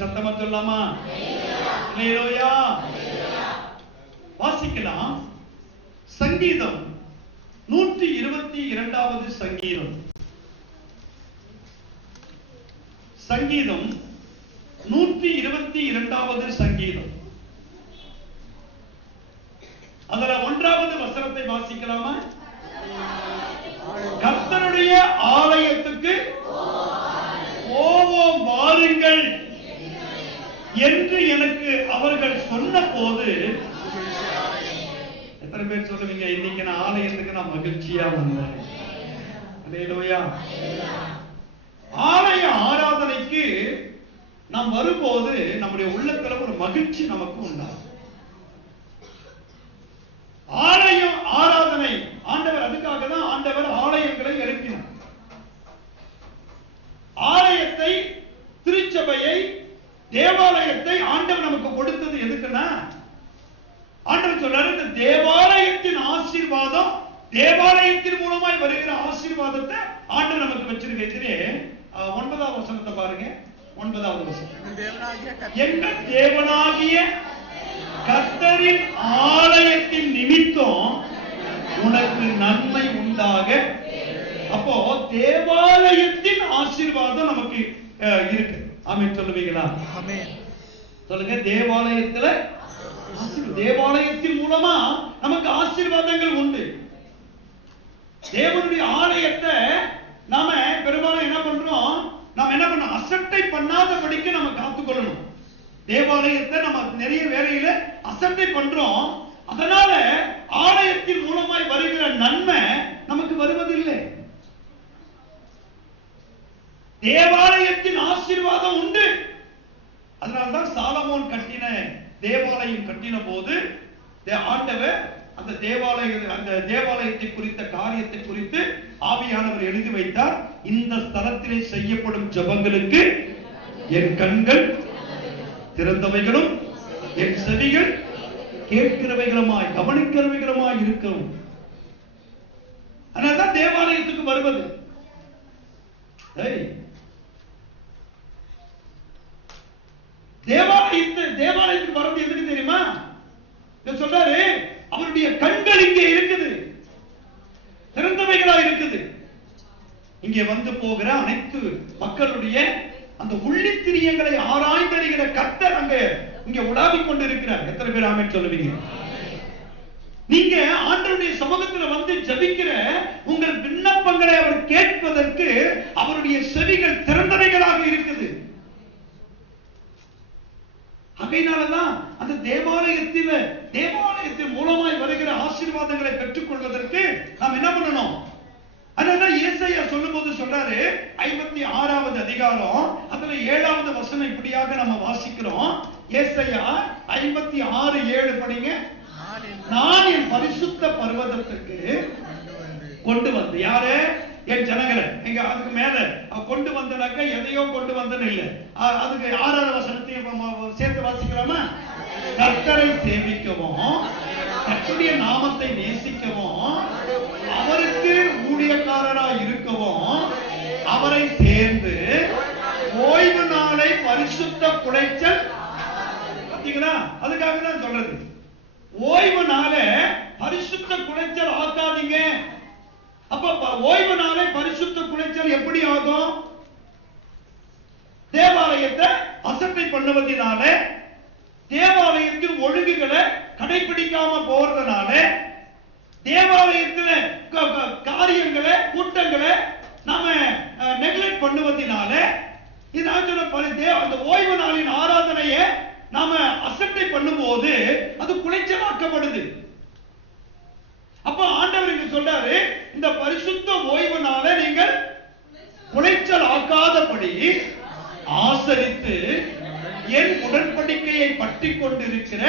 சத்தமா சொல்லலாமா? அல்லேலூயா. வாசிக்கலாம். சங்கீதம் 122வது சங்கீதம். சங்கீதம் 122வது சங்கீதம். அதுல 1வது வசனத்தை வாசிக்கலாமா? கர்த்தருடைய ஆலயத்துக்கு போவோம் வாருங்கள் என்று எனக்கு அவர்கள் சொன்ன போது, எத்தனை பேர் சொல்லுவீங்க இன்னைக்கு நான் ஆலயத்துக்கு நான் மகிழ்ச்சியா வந்தேன்? அல்லேலூயா. ஆலய ஆராதனைக்கு நாம் வரும்போது நம்முடைய உள்ளத்துல ஒரு மகிழ்ச்சி நமக்கு உண்டாகும். ஆலயம் ஆராதனை ஆண்டவர், அதுக்காக தான் ஆண்டவர் ஆலயங்களை எழுப்பினார். ஆலயத்தை, திருச்சபையை, தேவாலயத்தை ஆண்டவர் நமக்கு கொடுத்தது எதுக்குன்னா, ஆண்டவர் சொல்றாரு இந்த தேவாலயத்தின் ஆசீர்வாதம், தேவாலயத்தின் மூலமாய் வருகிற ஆசீர்வாதத்தை ஆண்டவர் நமக்கு வச்சிருக்கிறே. 9வது வசனத்தை பாருங்க. 9வது வசனம். எங்கள் தேவனாகிய கர்த்தரின் ஆலயத்தின் நிமித்தம் உனக்கு நன்மை உண்டாக. அப்போ தேவாலயத்தின் ஆசீர்வாதம் நமக்கு இருக்கு. ஆமென் சொல்லுவீங்களா? சொல்லுங்க. தேவாலயத்துல, தேவாலயத்தின் மூலமா நமக்கு ஆசீர்வாதங்கள் உண்டு. தேவனுடைய ஆலயத்தை நாம பெரும்பாலும் என்ன பண்றோம்? நாம என்ன பண்ணோம்? அசட்டை பண்ணாதபடிக்கு நம்ம காத்துக்கொள்ளணும். தேவாலயத்தை நம்ம நிறைய வேலையில அசட்டை பண்றோம். அதனால ஆலயத்தின் மூலமாய் வருகிற நன்மை நமக்கு வருவதில்லை. தேவாலயத்தின் ஆசீர்வாதம் உண்டு. அதனால்தான் சாலமோன் கட்டின தேவாலயம் கட்டின போது ஆண்டவர் அந்த தேவாலயத்தை குறித்த காரியத்தை குறித்து ஆவியானவர் எழுதி வைத்தார். இந்த ஸ்தலத்திலே செய்யப்படும் ஜெபங்களுக்கு என் கண்கள் திறந்தவைகளும் என் செவிகள் கேட்கிறவைகளுமாய், கவனிக்கிறவைகளுமாய் இருக்கும். அதனால்தான் தேவாலயத்துக்கு வருவது. தேவாலயத்துக்கு வருவது எதுக்கு தெரியுமா? சொல்றாரு அவருடைய கண்கள் இங்கே இருக்குது, திறந்தவைகளா இருக்குது. இங்கே வந்து போகிற அனைத்து மக்களுடைய அந்த உள்ளித்திரியங்களை ஆராய்ந்தறிகிற கர்த்தர் இங்கே உலாவிக் கொண்டிருக்கிறார். எத்தனை பேர் ஆமென் சொல்லுவீங்க? நீங்க ஆண்டவருடைய சமூகத்தில் வந்து ஜெபிக்கிற உங்கள் விண்ணப்பங்களை அவர் கேட்பதற்கு அவருடைய செவிகள் திறந்தவைகளாக இருக்குது. அதனாலதான் அந்த தேவாலயத்தின் மூலமாய் வருகிற ஆசீர்வாதங்களை பெற்றுக் கொள்வதற்கு நாம் என்ன பண்ணணும்? அதனால ஏசாயா சொல்லும்போது சொல்றாரு 56வது அதிகாரம் அதுல 7வது வசனம் இப்படியாக நம்ம வாசிக்கிறோம். ஏசாயா 56:7 படிங்க. நான் என் பரிசுத்த பர்வதத்துக்கு கொண்டு வந்து, யாரு? என் ஜனங்களை. எங்க அதுக்கு மேல கொண்டு வந்தனாக்க எதையோ கொண்டு வந்தன்னு இல்ல. அதுக்கு 6வது வசனத்தையும் சேர்த்து வாசிக்கலாமா? கர்த்தரை சேவிக்கவும், கர்த்தருடைய நாமத்தை நேசிக்கவும், அவருக்கு ஊழியக்காரராய் இருக்கவும், அவரை சேர்ந்து ஓய்வு நாளை பரிசுத்த குலைச்சல். பாத்தீங்களா? அதுக்காக தான் சொல்றது, ஓய்வு நாளை பரிசுத்த குலைச்சல் ஆக்காதீங்க. அப்ப ஓய்வு நாளை பரிசுத்த குலைச்சல் எப்படி ஆகும்? தேவாலயத்தை அசட்டை பண்ணுவதனால, தேவாலயத்தின் ஒழுங்குகளை கடைபிடிக்காம போறதுனால, தேவாலயத்தில் காரியங்களை, கூட்டங்களை நாம நெக்லெக்ட் பண்ணுவதனால, அந்த ஓய்வு நாளின் ஆராதனையை நாம அசட்டை பண்ணும்போது அது குலைச்சலாக்கப்படுது. அப்ப ஆண்டவர் இங்க சொல்றாரு, இந்த பரிசுத்த ஓய்வு நாளை நீங்கள் குலைச்சல் ஆக்காதபடி ஆசரித்து என் உடன்படிக்கையை பற்றி கொண்டிருக்கிற,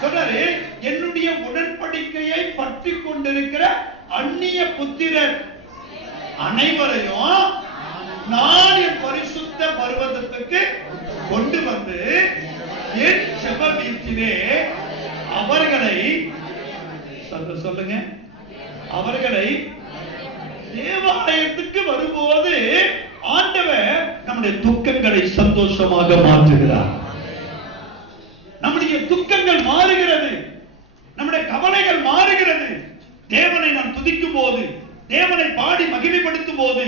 சொல்றாரு, என்னுடைய உடன்படிக்கையை பற்றி கொண்டிருக்கிற அந்நிய புத்திரர் அனைவரையும் நான் என் பரிசுத்த பர்வதத்துக்கு கொண்டு வந்து என் ஜெப வீட்டிலே அவர்களை, சொல்லுங்க, அவர்களை தேவாலயத்துக்கு வரும்போது ஆண்டவர் நம்முடைய துக்கங்களை சந்தோஷமாக மாற்றுகிறார். நம்முடைய துக்கங்கள் மாறுகிறது, நம்முடைய கவலைகள் மாறுகிறது. தேவனை நாம் துதிக்கும் போது, தேவனை பாடி மகிமைப்படுத்தும் போது,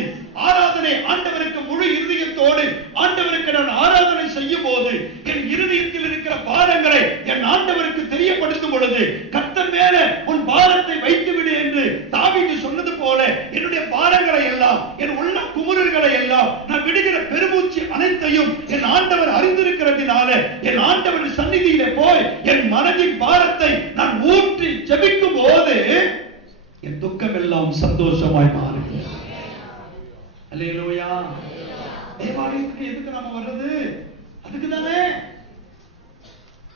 ஆராதனை ஆண்டவருக்கு முழு இருதயத்தோடு ஆண்டவருக்கு நான் ஆராதனை செய்யும் போது, என் இருதயத்தில் இருக்கிற பாரங்களை என் ஆண்டவருக்கு தெரியப்படுத்தும் பொழுது, கர்த்தர் மேல உன் பாரத்தை வைத்து விடு என்று தாவீது சொன்னது போல, என்னுடைய பாரங்களை எல்லாம், என் உள்ள குமுறல்களை எல்லாம், நான் விடுகிற பெருமூச்சு அனைத்தையும் என் ஆண்டவர் அறிந்திருக்கிறதுனால, என் ஆண்டவர் சந்நிதியிலே போய் என் மனதின் பாரத்தை நான் ஊற்றி ஜெபிக்கும் போது என் துக்கம் எல்லாம் சந்தோஷமாய் மாறுகிறது. அல்லேலூயா. தேவாலயத்துக்கு எதுக்கு நாம வர்றது? அதுக்கு தானே.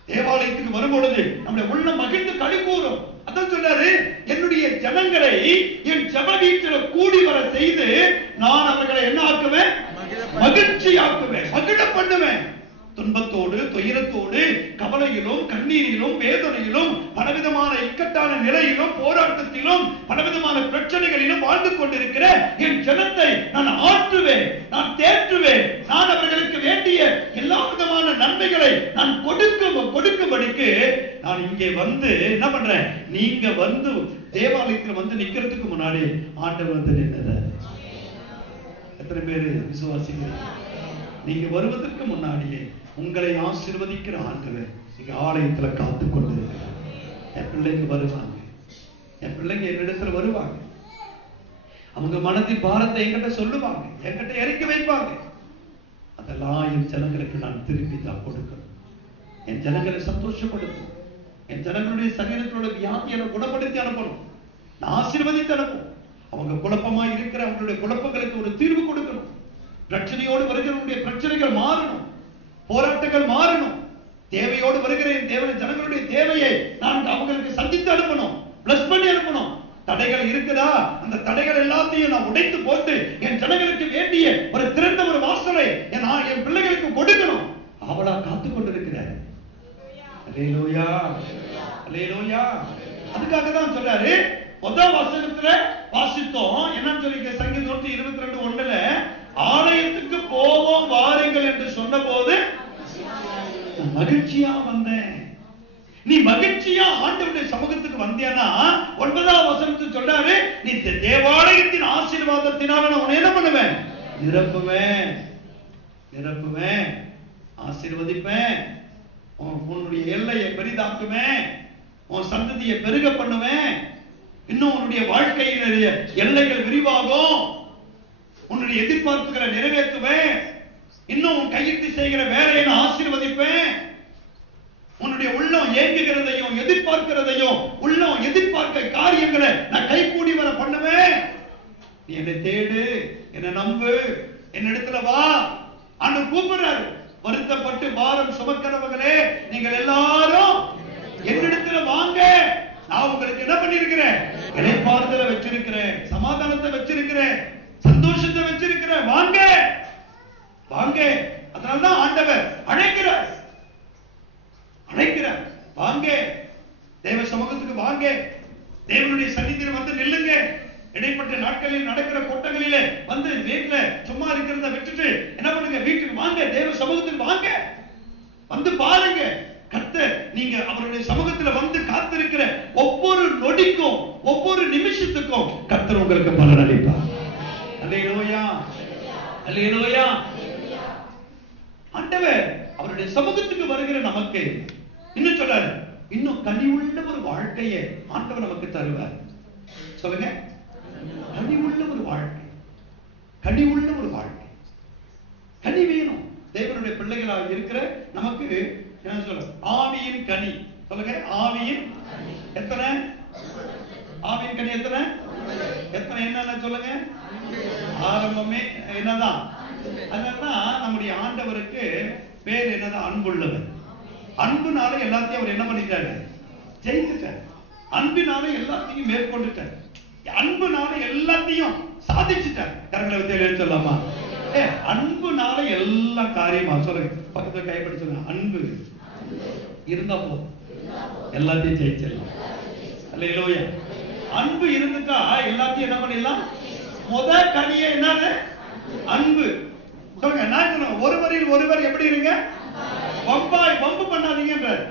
தேவாலயத்துக்கு வரும் பொழுது நம்முடைய உள்ள மகிழ்ந்து களி கூறும். அதான் சொல்றாரு, என்னுடைய ஜனங்களை என் ஜெப வீட்டில் கூடி வர செய்து நான் அவர்களை என்ன ஆக்குவேன்? மகிழ்ச்சி ஆக்குவேன், மகிழ பண்ணுவேன். துன்பத்தோடு, துயரத்தோடு, கவலையிலும், கண்ணீரிலும், வேதனையிலும், பலவிதமான இக்கட்டான நிலையிலும், போராட்டத்திலும், பலவிதமான பிரச்சனைகளிலும் வாழ்ந்து கொண்டிருக்கிற என் ஜனத்தை நான் ஆற்றுவேன், நான் தேற்றுவேன். நான் அவர்களுக்கு வேண்டிய எல்லா விதமான நன்மைகளை நான் கொடுக்கும்படிக்கு நான் இங்கே வந்து என்ன பண்றேன்? நீங்க வந்து தேவாலயத்தில் வந்து நிக்கிறதுக்கு முன்னாடி ஆண்டவர் வந்து நின்றார். எத்தனை பேர் விசுவாசிக்கிறீங்க? நீங்க வருவதற்கு முன்னாடியே உங்களை ஆசீர்வதிக்கிற ஆண்டவர் நீங்க ஆலயத்துல காத்து கொண்டு இருக்கிறார். என் பிள்ளைங்க வருவாங்க, என் பிள்ளைங்க என்னிடத்துல வருவாங்க, அவங்க மனதின் பாரத்தை என்கிட்ட சொல்லுவாங்க, என்கிட்ட இறக்கி வைப்பாங்க. அதெல்லாம் என் ஜனங்களுக்கு நான் திருப்பி தான் கொடுக்கணும். என் ஜனங்களை சந்தோஷப்படுத்தணும். என் ஜனங்களுடைய சரீரத்தோட வியாதியை குணப்படுத்தி அனுப்பணும். நான் ஆசீர்வதித்து அனுப்பணும். அவங்க குழப்பமா இருக்கிற அவங்களுடைய குழப்பங்களுக்கு ஒரு தீர்வு கொடுக்கணும். பிரச்சனையோடு வருகிறவங்களுடைய பிரச்சனைகள் மாறணும், போராட்டங்கள் மாறணும். தேவையோடு வருகிற தேவனுடைய ஜனங்களுடைய தேவையை நான் அவங்களுக்கு சந்தித்து அனுப்பணும், பிளஸ் பண்ணி அனுப்பணும். தடைகள் இருக்குதா? அந்த தடைகள் எல்லாத்தையும் நான் உடைத்து போட்டு என் ஜனங்களுக்கு வேண்டிய ஒரு திறந்த ஒரு வாசலை என் பிள்ளைகளுக்கு கொடுக்கணும். அவளா காத்து கொண்டிருக்கிறார். அல்லேலூயா, அல்லேலூயா. அதுக்காக தான் சொல்றாரு, முதல் வசனத்துல வாசித்தோம். என்னன்னு சொல்லி சங்கீதம் 122:1 ஆலயத்துக்கு போவோம் வாருங்கள் என்று சொன்ன போது மகிழ்ச்சியா வந்தேன். நீ மகிழ்ச்சியா ஆண்டவருடைய சமூகத்துக்கு வந்தியானா 9ஆம் வசனத்தில் சொல்றாரு, நீ தேவாலயத்தின் ஆசீர்வாதத்தினால நான் உன்னை என்ன பண்ணுவேன்? நிரப்புவேன், நிரப்புவேன், ஆசீர்வதிப்பேன், உன்னுடைய எல்லையை பெரிதாக்குவேன், உன் சந்ததியை பெருக பண்ணுவேன், இன்னும் உன்னுடைய வாழ்க்கையினுடைய எல்லைகள் விரிவாகும், உன்னுடைய எதிர்பார்ப்புகளை நிறைவேற்றுவேன், இன்னும் உன் கையிட்டு செய்கிற வேலையை நான் ஆசீர்வதிப்பேன், உன்னுடைய உள்ளம் ஏங்குகிறதையும் எதிர்பார்க்கிறதையும் உள்ளம் எதிர்பார்க்க காரியங்களை நான் கை கூடி வர பண்ணுவேன். நீ என்னை தேடு, என்னை நம்பு, என்னிடத்துல வா. ஆண்டவர் கூப்பிடுறாரு, வருத்தப்பட்டு பாரம் சுமக்கிறவங்களே நீங்கள் எல்லாரும் என்னிடத்துல வாங்க, நான் உங்களுக்கு என்ன பண்ணிருக்கிறேன்? இளைப்பாறுதலை வச்சிருக்கிறேன், சமாதானத்தை வச்சிருக்கிறேன், சந்தோஷத்தை வச்சிருக்கிறேன், வாங்க வாங்க. அதனால்தான் ஆண்டவர் அழைக்கிறார், அழைக்கிறார், வாங்க தேவ சமூகத்துக்கு வாங்க, தேவனுடைய சன்னிதியில் வந்து நில்லுங்க. இடைப்பட்ட நாட்களில் நடக்கிற கூட்டங்களிலே வந்து வீட்டுல சும்மா இருக்கிறத விட்டுட்டு என்ன பண்ணுங்க? வீட்டுக்கு வாங்க, தேவ சமூகத்துக்கு வாங்க, வந்து பாருங்க. கர்த்தர் நீங்க அவருடைய சமூகத்துல வந்து காத்திருக்கிற ஒவ்வொரு நொடிக்கும் ஒவ்வொரு நிமிஷத்துக்கும் கர்த்தர் உங்களுக்கு பலன் அளிப்பார். அல்லேலூயா, அல்லேலூயா. ஆண்டவர் அவருடைய சமூகத்துக்கு வருகிற நமக்கு இன்னும் சொல்றாரு, இன்னும் கனிவுள்ள ஒரு வாழ்க்கையை ஆண்டவர் நமக்கு தருவார். சொல்லுங்க, கனிவுள்ள ஒரு வாழ்க்கை, கனிவுள்ள ஒரு வாழ்க்கை. கனி வேணும். தேவனுடைய பிள்ளைகளாக இருக்கிற நமக்கு என்ன சொல்ற? ஆவியின் கனி. சொல்லுங்க, ஆவியின் எத்தனை? ஆவியின் கனி எத்தனை? எத்தனை? என்னென்ன சொல்லுங்க? ஆரம்பமே என்னதான்? அதனாலதான் நம்முடைய ஆண்டவருக்கு பேர் என்னதான்? அன்புள்ளவர். அன்புனால எல்லாத்தையும் அவர் என்ன பண்ணிட்டாரு? ஜெயித்துட்டார். அன்பினால எல்லாத்தையும் மேற்கொண்டுட்டார். அன்புனால எல்லாத்தையும் சாதிச்சுட்டார். கரங்களை வித்து சொல்லாமா? அன்புனால எல்லா காரியமா. சொல்லுங்க, பக்கத்துல கைப்படி சொல்லுங்க, அன்பு இருந்தா போதும், எல்லாத்தையும் ஜெயிச்சிடலாம். அல்லேலூயா. அன்பு இருந்துட்டா எல்லாத்தையும் என்ன பண்ணிடலாம். முதல் கனியே என்னது? அன்பு. சொல்லுங்க, நான் சொல்லுங்க, ஒருவரில் ஒருவர் எப்படி இருங்க? வம்பு பண்ணாதீங்கன்றார்.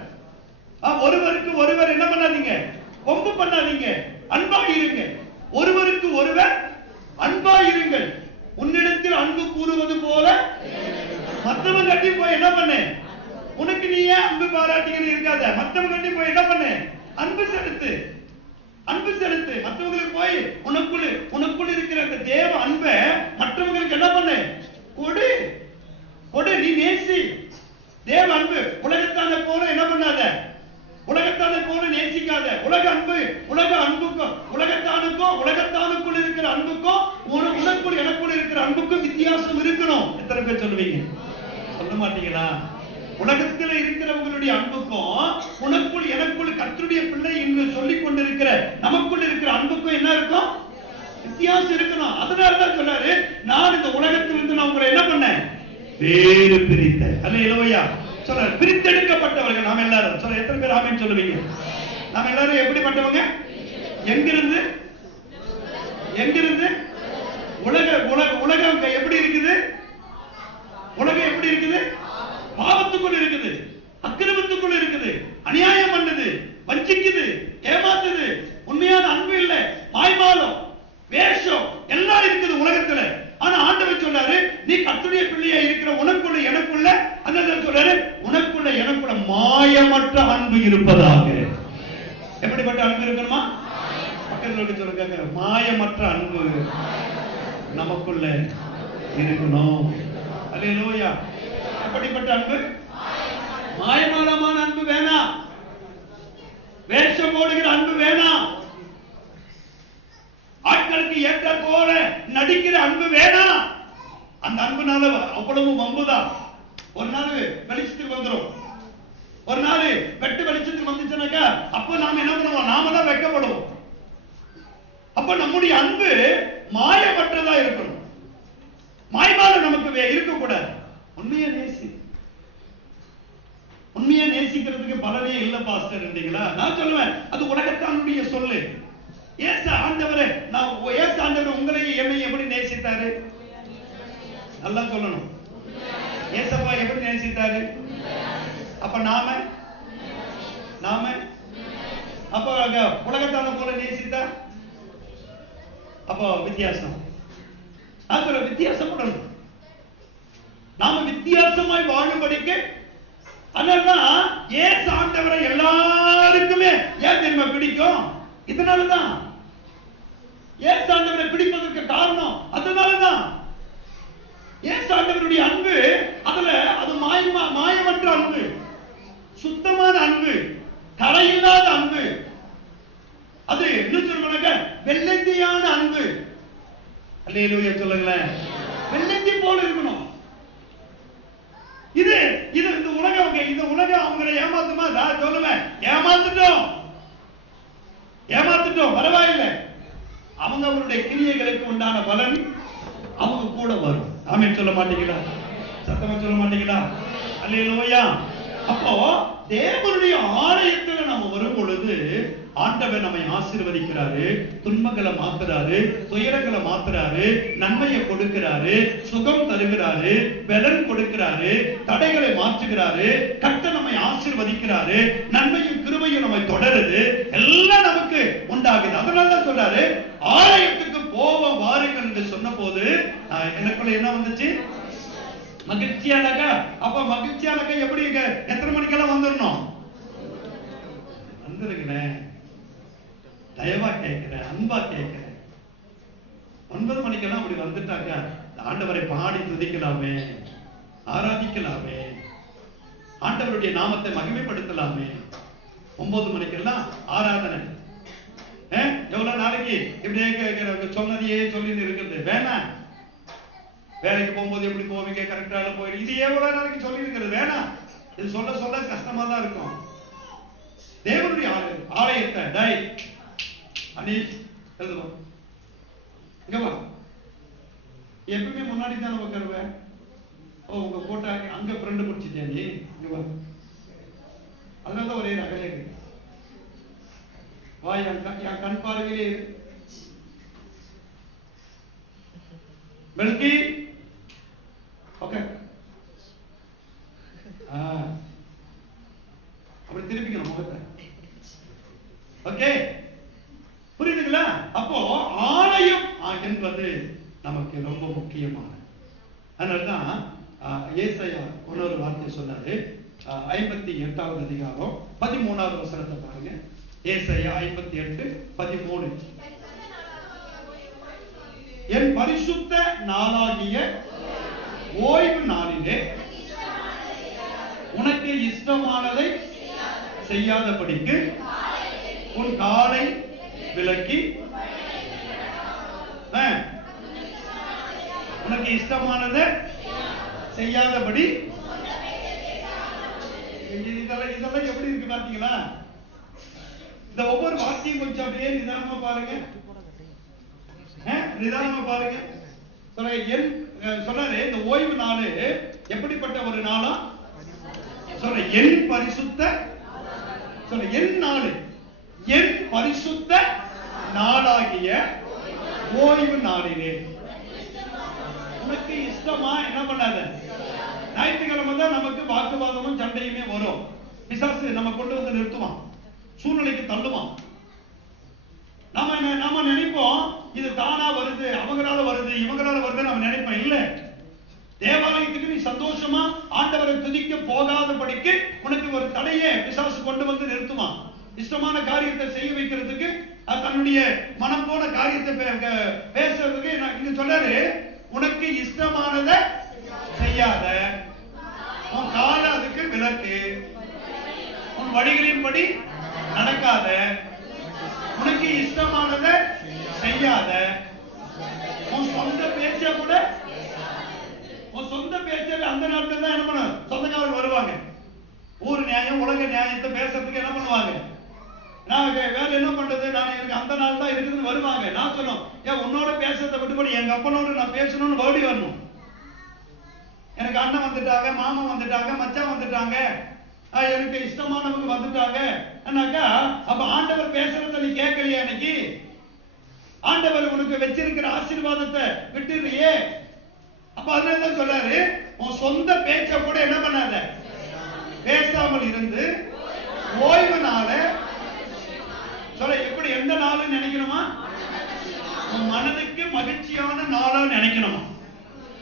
ஒருவருக்கு ஒருவர் என்ன பண்ணாதீங்க? வம்பு பண்ணாதீங்க, அன்பாய் இருங்க. ஒருவருக்கு ஒருவர் அன்பாய் இருங்கள். உன்னிடத்தில் அன்பு கூறுவது போல மற்றவங்க கட்டி போய் என்ன பண்ணு? உனக்கு நீயே அன்பு பாராட்டிக்கிட்டு இருக்காத. மற்றவங்க கட்டி போய் என்ன பண்ணு? அன்பு செலுத்து, அன்பு செலுத்து. மற்றவங்களுக்கு போய் உனக்குள் இருக்கிற அந்த தேவ அன்பை மற்றவங்களுக்கு என்ன பண்ணு? கொடு, கொடு. நீ நேசி. தேவ அன்பு உலகத்தான போல என்ன பண்ணாத? உலகத்தான போல நேசிக்காத. உலக அன்புக்கும் உலகத்தானுக்குள் இருக்கிற அன்புக்கும் உனக்குள் எனக்குள் இருக்கிற அன்புக்கும் வித்தியாசம் இருக்கணும். எத்தனை பேர் சொல்லுவீங்க? சொல்ல மாட்டீங்களா? உலகத்தில் இருக்கிறவங்களுடைய அன்புக்கும் உனக்குள் எனக்குள் கர்த்தருடைய பிள்ளை என்று சொல்லிக் கொண்டிருக்கிற நமக்குள் இருக்கிற அன்புக்கும் என்ன இருக்கும்? வித்தியாசம் இருக்கணும். அதனாலதான் சொல்றாரு, நான் இந்த உலகத்திலிருந்து நான் உங்களை என்ன பண்ணேன்? வேறு பிரித்த. அல்லேலூயா. சொல்றாரு, பிரித்தெடுக்கப்பட்டவர்கள் நாம் எல்லாரும். சொல்ல, எத்தனை பேர் ஆமென் சொல்லுவீங்க? நாம் எல்லாரும் எப்படிப்பட்டவங்க? எங்கிருந்து? உலகம் எப்படி இருக்குது? உலகம் எப்படி இருக்குது? பாவத்துக்குள் இருக்குது, அக்கிரமத்துக்குள் இருக்குது, அநியாயம் பண்ணுது, வஞ்சிக்குது, ஏமாத்துது, உண்மையான அன்பு இல்ல, மாய்மாலம், வேஷம் எல்லாம் இருக்குது உலகத்துல. ஆனா ஆண்டவர் சொல்றாரு, நீ கர்த்தருடைய பிள்ளையா இருக்கிற உனக்குள்ள எனக்குள்ள, அதான் சொல்றாரு, உனக்குள்ள எனக்குள்ள மாயமற்ற அன்பு இருப்பதாக. எப்படிப்பட்ட அன்பு இருக்கணுமா? பக்கத்துல சொல்லுங்க, மாயமற்ற அன்பு நமக்குள்ள இருக்கணும். அல்லேலூயா. எப்படிப்பட்ட அன்பு? மாயமாலமான அன்பு வேணாம், வேஷம் போடுகிற அன்பு வேணாம், ஆட்களுக்கு ஏற்ற போல நடிக்கிற அன்பு வேணாம். அந்த அன்புனால அவ்வளவு வம்புதான். ஒரு நாள் வெளிச்சத்துக்கு வந்துடும், ஒரு நாள் வெட்டு வெளிச்சத்துக்கு வந்துச்சுனாக்கா அப்ப நாம என்ன பண்ணுவோம்? நாம தான் வெட்கப்படுவோம். அப்ப நம்முடைய அன்பு மாயமற்றதா இருக்கணும், மாய்மாலம் நமக்கு இருக்கக்கூடாது. உண்மையா நேசி. உண்மையா நேசிக்கிறதுக்கு பலனே இல்ல பாஸ்டர் என்றீங்களா? நான் சொல்லுவேன், அது உலகத்தானுடைய சொல்லு. ஏசு ஆண்டவரே, உங்களை என்னை எப்படி நேசித்தாரு? நல்லா சொல்லணும். ஏசப்பா எப்படி நேசித்தாரு? அப்ப நாம அப்ப உலகத்தான போல நேசித்தா அப்போ வித்தியாசம். வித்தியாசப்படணும். நாம வித்தியாசமாய் வாழும்படிக்கு. அதனாலதான் ஏசு ஆண்டவரை எல்லாருக்குமே ஏன் தெரியுமா பிடிக்கும்? இதனாலதான் ஏசு ஆண்டவரை பிடிப்பதற்கு காரணம் அதனாலதான். ஏசு ஆண்டவருடைய அன்பு அது மாயமற்ற அன்பு, சுத்தமான அன்பு, கரையில்லாத அன்பு. அது என்ன சொல்லுங்க? வெள்ளந்தியான அன்பு. அல்லேலூயா சொல்லுங்களேன். வெள்ளந்தி போல இருக்கணும். இது இந்த உலகம் அவங்களை ஏமாத்துமா? நான் சொல்லுவேன், ஏமாத்துட்டோம் பரவாயில்லை. அவங்க அவருடைய கிரியைகளுக்கு உண்டான பலன் அவங்க கூட வரும். ஆமென் சொல்ல மாட்டீங்களா? சத்தமா சொல்ல மாட்டீங்களா? அல்லேலூயா. அப்போ தேவனுடைய ஆலயத்தில் நம்ம வரும் பொழுது ஆண்டவர் நம்மை ஆசீர்வதிக்கிறாரு, துன்பங்களை மாத்துறாரு, துயரங்களை மாத்துறாரு, நன்மையை கொடுக்கிறாரு, சுகம் தருகிறாரு, பலன் கொடுக்கிறாரு, தடைகளை மாற்றுகிறாரு, கர்த்தர் நம்மை ஆசீர்வதிக்கிறாரு, நன்மையும் கிருபையும் நம்மை தொடருது, எல்லாம் நமக்கு உண்டாகுது. அதனாலதான் சொல்றாரு, ஆலயத்துக்கு போவோம் வாருங்கள் என்று சொன்ன போது எனக்குள்ள என்ன வந்துச்சு? மகிழ்ச்சியானக. அப்ப மகிழ்ச்சியானக எப்படி? எத்தனை மணிக்கெல்லாம் வந்துடணும்? வந்துருங்களேன், தயவா கேட்கிறேன், அன்பா கேட்கிறேன். 9 மணிக்கெல்லாம் அப்படி வந்துட்டாங்க, ஆண்டவரை பாடி துதிக்கலாமே, ஆராதிக்கலாமே, ஆண்டவருடைய நாமத்தை மகிமைப்படுத்தலாமே. 9 மணிக்கெல்லாம் ஆராதனை. எவ்வளவு நாளைக்கு இப்படியே சொன்னதையே சொல்லி இருக்குது? வேணாம். வேலைக்கு போகும்போது எப்படி போவீங்க? கரெக்டாக போயிடு. இது எவ்வளவு நாளைக்கு சொல்லி இருக்கிறது? வேணாம். இது சொல்ல சொல்ல கஷ்டமா தான் இருக்கும். தேவனுடைய ஆலயத்தை அனீஷ் எழுதுவா, எப்பவுமே முன்னாடி தானே உட்காருவேன். உங்க போட்டா அங்க ஃப்ரெண்டு பிடிச்சிட்டேன் நீ, அதனாலதான் ஒரே ரகலே இருக்கு. வா, என் கண் பார்வையிலே பெல்கி இப்படி திருப்பிக்கணும் முகத்தை. ஓகே, புரியுதுங்களா? அப்போ ஆலயம் என்பது நமக்கு ரொம்ப முக்கியமானது. அதனாலதான் ஏசாயா இன்னொரு வார்த்தை சொன்னாரு. 58வது அதிகாரம் 13வது வசனத்தை பாருங்க. ஏசாயா 58:13. என் பரிசுத்த நாளாகிய ஓய்வு நாளிலே உனக்கு இஷ்டமானதை செய்யாதபடிக்கு உன் காலை விலக்கி, உனக்கு இஷ்டமானதை செய்யாதபடி. இதெல்லாம் எப்படி இருக்கு பாத்தீங்களா? இந்த ஒவ்வொரு வார்த்தையும் கொஞ்சம் அப்படியே நிதானமா பாருங்க, நிதானமா பாருங்க. சொல்றாரு இந்த ஓய்வு நாள் எப்படிப்பட்ட ஒரு நாளா சொல்ற, என் பரிசுத்த, சொல்ற என் நாள், என் பரிசுத்த நாளாகிய ஓய்வு நாளிலே உனக்கு இஷ்டமா என்ன பண்ணாத. ஞாயிற்றுக்கிழமை தான் நமக்கு வாக்குவாதமும் சண்டையுமே வரும். பிசாசு நம்ம கொண்டு வந்து நிறுத்துவான், சூழ்நிலைக்கு தள்ளுவான். நாம நினைப்போம் இது தானா வருது, அவங்களால வருது, இவங்களால வருது நம்ம நினைப்போம். இல்ல, தேவாலயத்துக்கு நீ சந்தோஷமா ஆண்டவரை துதிக்க போகாதபடிக்கு உனக்கு ஒரு தடையை பிசாசு கொண்டு வந்து நிறுத்துவான். இஷ்டமான காரியத்தை செய்ய வைக்கிறதுக்கு, தன்னுடைய மனம் போன காரியத்தை பேசுறதுக்கு இங்க சொல்றாரு, உனக்கு இஷ்டமானதை செய்யாத, உன் கால அதுக்கு விலக்கு, உன் வழிகளின்படி நடக்காத, உனக்கு இஷ்டமானதை செய்யாத, உன் சொந்த பேச்ச கூட, உன் சொந்த பேச்ச அந்த நாட்கள் தான் என்ன பண்ண சொந்தக்காரர் வருவாங்க. ஊர் நியாயம் உலக நியாயத்தை பேசுறதுக்கு என்ன பண்ணுவாங்க, நான் வேற என்ன பண்றது, நான் எனக்கு அந்த நாள் தான் இருக்குதுன்னு வருவாங்க. நான் சொன்னோம், ஏன் உன்னோட பேசுறதை விட்டுப்படி எங்க அப்பனோட நான் பேசணும்னு ஓடி வரணும். எனக்கு அண்ணன் வந்துட்டாங்க, மாமா வந்துட்டாங்க, மச்சான் வந்துட்டாங்க, எனக்கு இஷ்டமானவங்க வந்துட்டாங்க. அப்ப ஆண்டவர் பேசுறத நீ கேட்கலையா? இன்னைக்கு ஆண்டவர் உனக்கு வச்சிருக்கிற ஆசீர்வாதத்தை விட்டுறியே. அப்ப அதனாலதான் சொல்றாரு, உன் சொந்த பேச்ச கூட என்ன பண்ணாத, பேசாமல் இருந்து ஓய்வு நாள சொல்ல. எப்படி எந்த நாள் நினைக்கணுமா? உன் மனதுக்கு மகிழ்ச்சியான நாளா நினைக்கணுமா?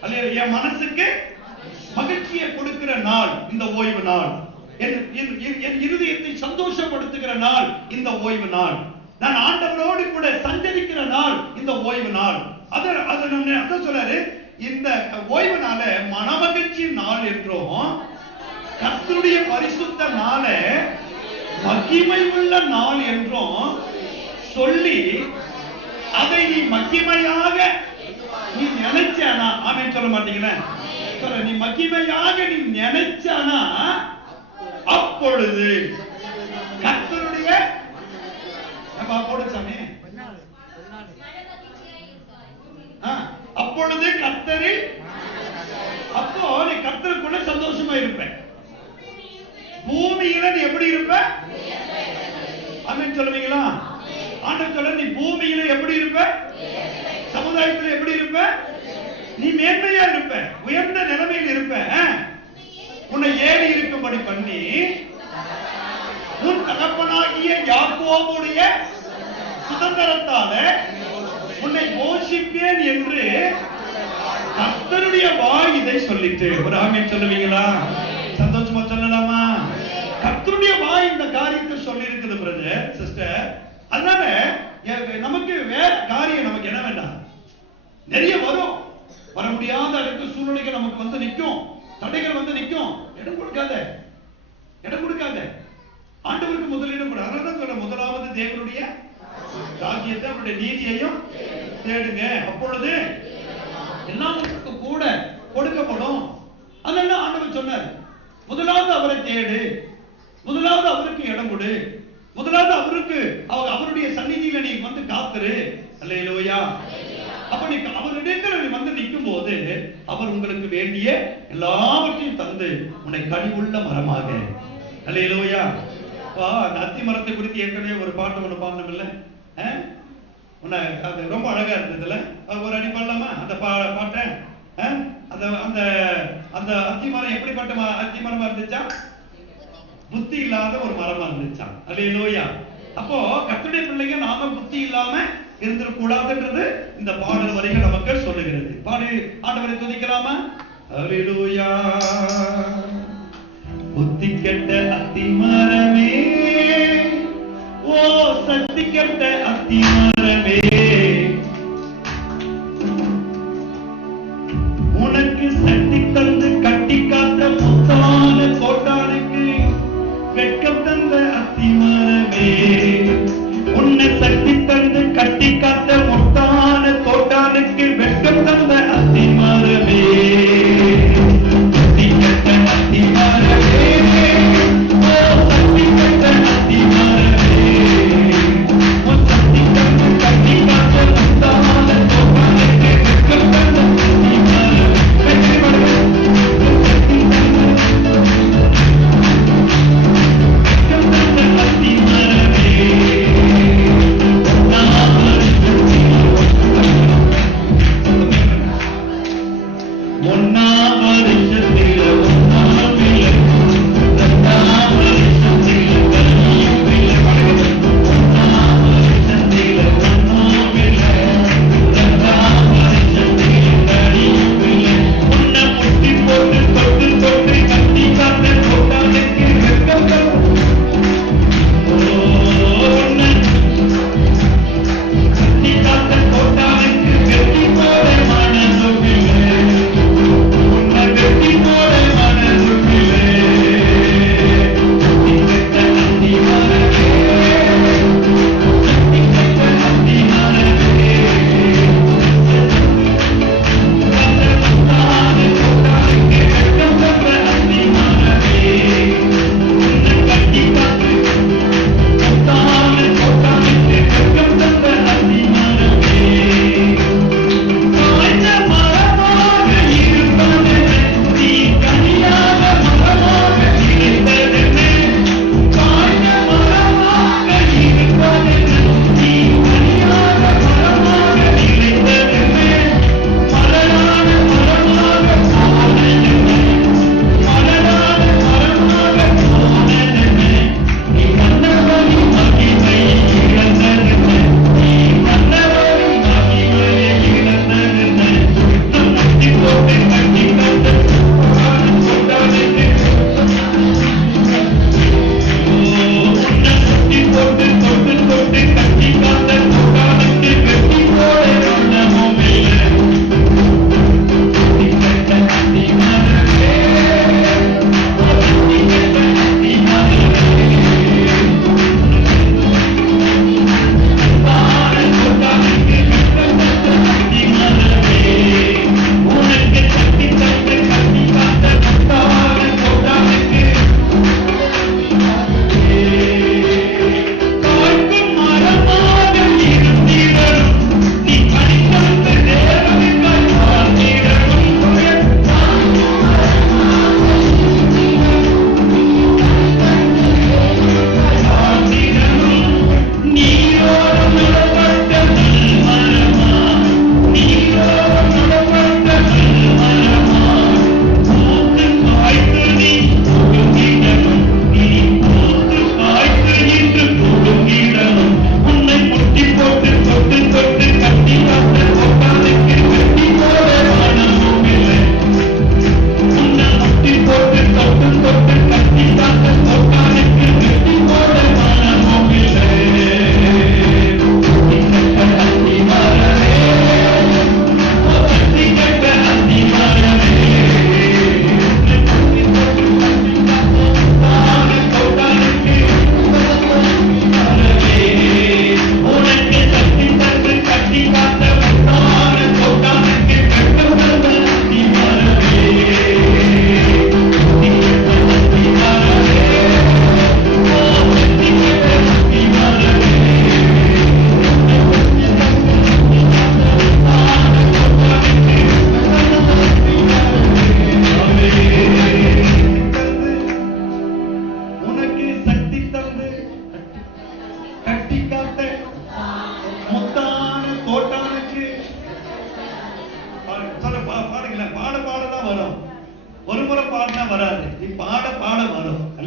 அல்ல, என் மனசுக்கு மகிழ்ச்சியை கொடுக்கிற நாள் இந்த ஓய்வு நாள், என் இருதயத்தை சந்தோஷப்படுத்துகிற நாள் இந்த ஓய்வு நாள், நான் ஆண்டவரோடு கூட சஞ்சரிக்கிற நாள் இந்த ஓய்வு நாள். அத சொல்றாரு, இந்த ஓய்வு நாள மனமகிழ்ச்சி நாள் என்றும், கர்த்தருடைய பரிசுத்த நாள மகிமை உள்ள நாள் என்றும் சொல்லி, அதை நீ மகிமையாக நீ நினைச்சானா, ஆமென் சொல்ல மாட்டீங்களா? சொல்ற, நீ மகிமையாக நீ நினைச்சானா அப்பொழுது கர்த்தருடைய போடுச்சாமே, அப்பொழுது கர்த்தரில், அப்போ நீ கர்த்தருக்குள்ள சந்தோஷமா இருப்ப. பூமியில நீ எப்படி இருப்ப? ஆமென் சொல்லுவீங்களா? ஆண்டவர் சொல்ற, நீ பூமியில எப்படி இருப்ப? சமுதாயத்தில் எப்படி இருப்ப? நீ மேன்மையா இருப்ப, உயர்ந்த நிலைமையில் இருப்ப. உன்னை ஏறி இருக்கும்படி பண்ணி உன் தகப்பனாகிய யாக்கோபுடைய சுதந்திரத்தால உன்னை போஷிப்பேன் என்று கர்த்தருடைய வாய் இதை சொல்லிட்டு. ஒரு ஆமென் சொல்லுவீங்களா? சந்தோஷமா சொல்லலாமா? கர்த்தருடைய வாய் இந்த காரியத்தை சொல்லி இருக்குது பிரதர், சிஸ்டர். அதனால நமக்கு வேற காரியம் நமக்கு என்ன வேண்டாம், நிறைய வரும், வர முடியாத அடுத்த சூழ்நிலைகள் நமக்கு வந்து நிற்கும், தடைகள் வந்து நிற்கும். இடம் கொடுக்காத, இடம் கொடுக்காத, ஆண்டவருக்கு முதலிடம் கூட. அதனாலதான் சொல்ற, முதலாவது தேவனுடைய ராஜ்யத்தை அவருடைய நீதியையும் தேடுங்க, அப்பொழுது எல்லாவற்றுக்கும் கூட கொடுக்கப்படும். அதனால ஆண்டவர் சொன்னார், முதலாவது அவரை தேடு, முதலாவது அவருக்கு இடம் கொடு, முதலாவது அவருக்கு அவருடைய சந்நிதியில நீ வந்து காத்துரு. அல்லேலூயா. அப்ப நீ அவரிடத்துல நீ வந்து நிற்கும் போது அவர் உங்களுக்கு வேண்டிய எல்லாவற்றையும் தந்து உன்னை கனிவுள்ள மரமாக. அல்லேலூயா. அந்த அத்தி மரத்தை குறித்து ஏற்கனவே ஒரு பாட்டு ஒண்ணு பாடணும் இல்ல, அது ரொம்ப அழகா இருந்ததுல, ஒரு அடி பாடலாமா அந்த பாட்டை? அந்த அந்த அந்த அத்தி மரம் எப்படிப்பட்ட அத்தி மரமா இருந்துச்சா? புத்தி இல்லாத ஒரு மரமா இருந்துச்சாம். அல்லேலூயா. அப்போ கர்த்தருடைய பிள்ளைங்க நாம புத்தி இல்லாம இருந்திடக்கூடாதுன்றது இந்த பாடல் வரிகள் நமக்கு சொல்லுகிறது. பாடி ஆண்டவரை துதிக்கலாமா? அல்லேலூயா. புத்தி கெட்ட அத்தி மரமே, ஓ சக்தி கெட்ட அத்தி மரமே, உனக்கு சக்தி தந்து கட்டி காத்த முத்தான தோட்டானுக்கு வெட்கம் தந்த அத்தி மரமே, உன்னை சக்தி தந்து கட்டி காத்த முத்தான தோட்டானுக்கு வெட்கம் தந்த அத்தி மரமே, புத்தி கெட்ட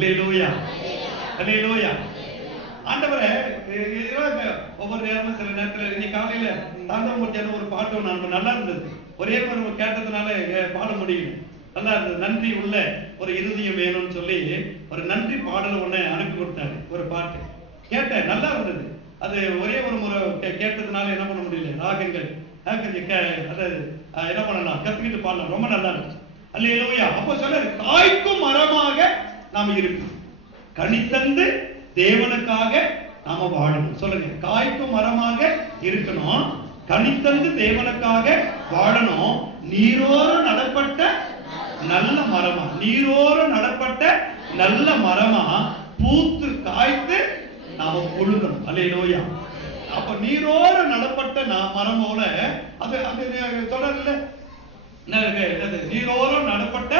அல்லேலூயா, அல்லேலூயா. ஆண்டவரே, ஒவ்வொரு நேரமும் சில நேரத்துல இன்னைக்கு காலையில தாண்டவமூர்த்தியான ஒரு பாட்டு ஒன்று நல்லா இருந்தது. ஒரே ஒரு கேட்டதுனால பாட முடியல. நல்லா இருந்தது. நன்றி உள்ள ஒரு இருதயம் வேணும்னு சொல்லி ஒரு நன்றி பாடல் ஒண்ணு அனுப்பி கொடுத்தாரு. ஒரு பாட்டு கேட்டேன், நல்லா இருந்தது. அது ஒரே ஒரு முறை கேட்டதுனால என்ன பண்ண முடியல, ராகங்கள் அதாவது என்ன பண்ணலாம், கத்துக்கிட்டு பாடலாம். ரொம்ப நல்லா இருந்துச்சு. அல்லேலூயா. அப்போ சொல்றாரு, காய்க்கும் மரமாக நாம இருக்கணும், கனித்தந்து தேவனுக்காக நாம வாழணும். சொல்லுங்க, காய்க்கும் மரமாக இருக்கணும், கனித்தந்து தேவனுக்காக வாழணும், நீரோரம் நடப்பட்ட நல்ல மரமா, நீரோரம் நடப்பட்ட நல்ல மரமா பூத்து காய்த்து நாம கொழுக்கணும். அல்லேலூயா. அப்ப நீரோரம் நடப்பட்ட மரம் போல அது தொடர்ல நீரோரம் நடப்பட்ட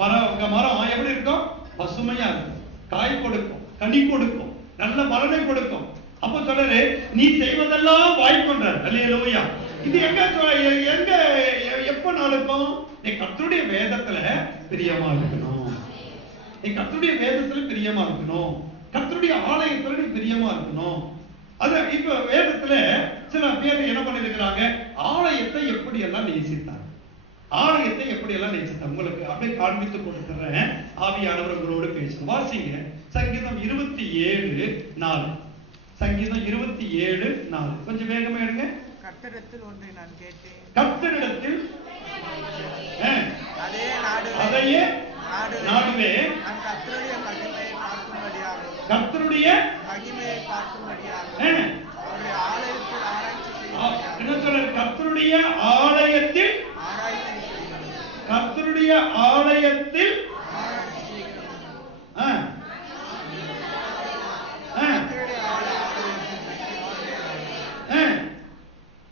மரம் எப்படி இருக்கும்? பசுமையா இருக்கும், காய் கொடுக்கும், கனி கொடுக்கும், நல்ல பலனை கொடுக்கும். அப்ப சொல்றாரு, நீ செய்வதெல்லாம் வாய்ப்புன்றார். அல்லேலூயா. இது எங்க எப்ப நடக்கும்? நீ கர்த்தருடைய வேதத்துல பிரியமா இருக்கணும், நீ கர்த்தருடைய வேதத்துல பிரியமா இருக்கணும், கர்த்தருடைய ஆலயத்துல நீ பிரியமா இருக்கணும். அது இப்ப வேதத்துல சில பேர் என்ன பண்ணிருக்கிறாங்க, ஆலயத்தை எப்படி எல்லாம் நேசித்தார், ஆலயத்தை எப்படி எல்லாம் நேசித்தார். உங்களுக்கு அப்படியே காண்பித்து கொடுத்துறேன். ஆவியானவர் உங்களோடு பேசணும். வாசிங்க சங்கீதம் 27:4. சங்கீதம் 27:4. கொஞ்சம் வேகமா எடுங்க. கர்த்தரிடத்தில் ஒன்றை நான் கேட்டேன், கர்த்தரிடத்தில் அதையே நாடுவேன், நான் கர்த்தருடைய மகிமையை பார்க்கும்படியாக, கர்த்தருடைய மகிமையை பார்க்கும்படியாக அவருடைய ஆலயத்தில் ஆராய்ச்சி செய்ய. என்ன சொல்றாரு? கர்த்தருடைய ஆலயத்தில், கர்த்தருடைய ஆலயத்தில்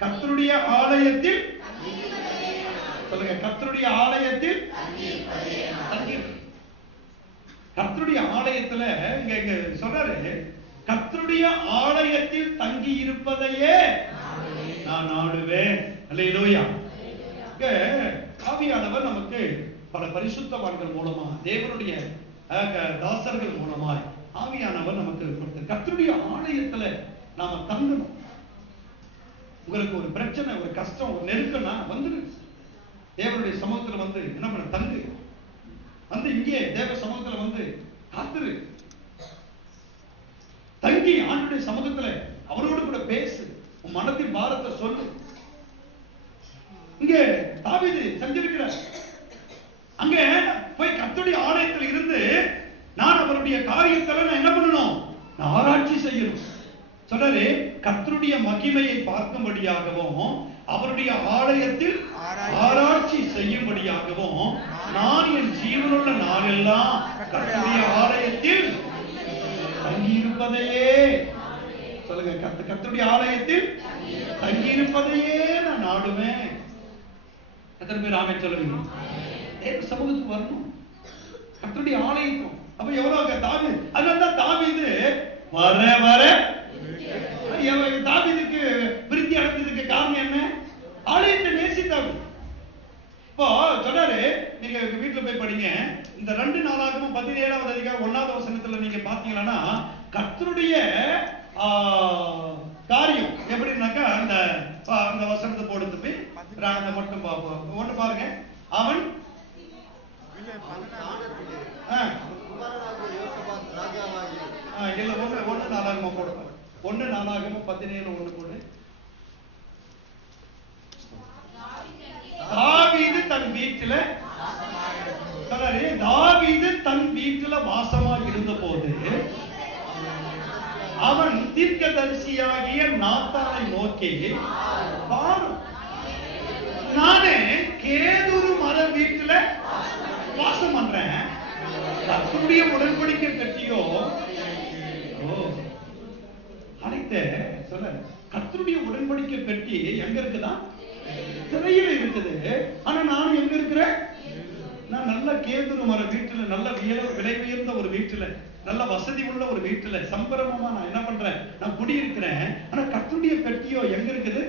கர்த்தருடைய ஆலயத்தில், சொல்லுங்க, கர்த்தருடைய ஆலயத்தில் தங்கி. கர்த்தருடைய ஆலயத்துல இங்க சொல்றாரு, கர்த்தருடைய ஆலயத்தில் தங்கி இருப்பதையே நான் நாடுவேன். அல்லேலூயா. ஆவியானவர் நமக்கு பல பரிசுத்தவான்கள் மூலமா, தேவனுடைய தாசர்கள் மூலமா ஆவியானவர் நமக்கு கொடுத்த கர்த்தருடைய ஆலயத்துல நாம தங்கணும். உங்களுக்கு ஒரு பிரச்சனை, ஒரு கஷ்டம், ஒரு நெருக்கம்னா வந்துடு, தேவனுடைய சமூகத்துல வந்து என்ன பண்ண, தங்கு. வந்து இங்கே தேவ சமூகத்துல வந்து காத்துரு, தங்கி ஆண்டுடைய சமூகத்துல அவரோடு கூட பேசு, உன் மனத்தின் பாரத்தை சொல்லு. இங்கே தாவீது செஞ்சிருக்கிறார். அங்க போய் கர்த்தருடைய ஆலயத்தில் இருந்து நான் அவருடைய காரியத்துல நான் என்ன பண்ணணும், நான் ஆராய்ச்சி செய்யணும். சொல்றாரு, கர்த்தருடைய மகிமையை பார்க்கும்படியாகவும் அவருடைய ஆலயத்தில் ஆராய்ச்சி செய்யும்படியாகவும் நான் என் ஜீவனுள்ள நாளெல்லாம் கர்த்தருடைய ஆலயத்தில் தங்கியிருப்பதையே, சொல்லுங்க, கர்த்தருடைய ஆலயத்தில் தங்கியிருப்பதையே நான் நாடுவேன். எத்தனை பேர் ஆமென் சொல்லுவீங்க? தேவ சமூகத்துக்கு வரணும், கர்த்தருடைய ஆலயத்தும். அப்ப எவ்வளவு தாவீது, அதனாலதான் தாவீது வர வர தாவீதுக்கு விருத்தி அடைஞ்சதுக்கு காரணம் என்ன? ஆலயத்தை நேசித்தாரு. இப்போ சொல்றாரு, நீங்க வீட்டுல போய் படிங்க, இந்த 2 நாளாகமும் 17வது அதிகாரம் 1வது வசனத்துல நீங்க பாத்தீங்கன்னா கர்த்தருடைய காரியம் எப்படின்னாக்கா, அந்த வசனத்தை போடுறது போய் மட்டும் பார்ப்போம். ஒண்ணு பாருங்க, அவன் இல்ல ஒண்ணு நாளாகமா போடுவார். 1 நாளாகமும் 17:1 போடு. தாவீது தன் வீட்டுல, தாவீது தன் வீட்டுல வாசமா இருந்த போது அவன் தீர்க்கதரிசியாகிய நாத்தானை நோக்கி, பாரு, நானே கேதுரு மர வீட்டுல வாசம் பண்றேன், கர்த்தருடைய உடன்படிக்கை கட்டியோ அனைத்த சொல்ல, கர்த்தருடைய உடன்படிக்கை கட்டி எங்க இருக்குதா? திரையில இருக்குது. ஆனா நான் எங்க இருக்கிறேன்? நான் நல்ல கேதுரு மர வீட்டுல, நல்ல விலை உயர்ந்த ஒரு வீட்டுல, நல்ல வசதி உள்ள ஒரு வீட்டுல சம்பரமா நான் என்ன பண்றேன், நான் குடியிருக்கிறேன். ஆனா கர்த்தருடைய பெட்டியோ எங்க இருக்குது?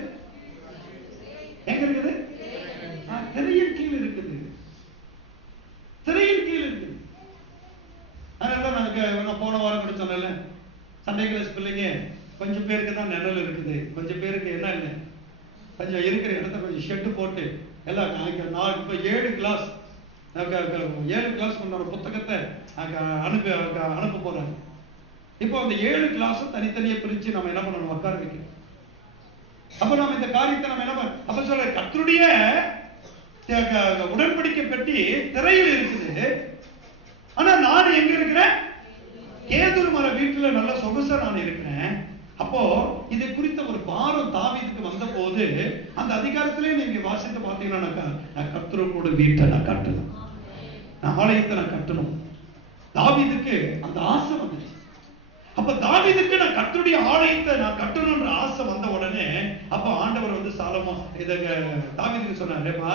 எங்க இருக்குது? திரையின் கீழ் இருக்குது, திரையின் கீழ் இருக்குது. அதனால நான் போன வாரம் கூட சொன்னேன்ல, சண்டே கிளாஸ் பிள்ளைங்க கொஞ்சம் பேருக்கு தான் நிழல் இருக்குது, கொஞ்சம் பேருக்கு என்ன இல்லை, கொஞ்சம் இருக்கிற இடத்த கொஞ்சம் ஷெட்டு போட்டு எல்லாம் நான் இப்போ 7 கிளாஸ் கொண்ட ஒரு புத்தகத்தை அனுப்ப போறாங்க. இப்போ அந்த 7 கிளாஸும் தனித்தனியாக பிரிச்சு நம்ம என்ன பண்ணணும், உட்கார வைக்கணும். அப்ப நம்ம இந்த காரியத்தை நம்ம என்ன பண்ண, அப்ப சொல்ற கர்த்தருடைய உடன்படிக்கை பெட்டி திரையில் இருக்குது. ஆனா நான் எங்க இருக்கிறேன், கேதுரு மர வீட்டுல நல்ல சொகுசா நான் இருக்கிறேன். அப்போ இதை குறித்த ஒரு பாரம் தாவீதுக்கு வந்த போது அந்த அதிகாரத்திலே நீங்க வாசித்து பார்த்தீங்கன்னா, நான் கர்த்தரோட வீட்டை நான் கட்டணும், நான் ஆலயத்தை நான் கட்டணும். தாவீதுக்கு அந்த ஆசை வந்துச்சு. அப்ப தாவீதுக்கு நான் கர்த்தருடைய ஆலயத்தை நான் கட்டணும்ன்ற ஆசை வந்த உடனே அப்ப ஆண்டவர் வந்து தாவீதுக்கு சொன்னாருமா,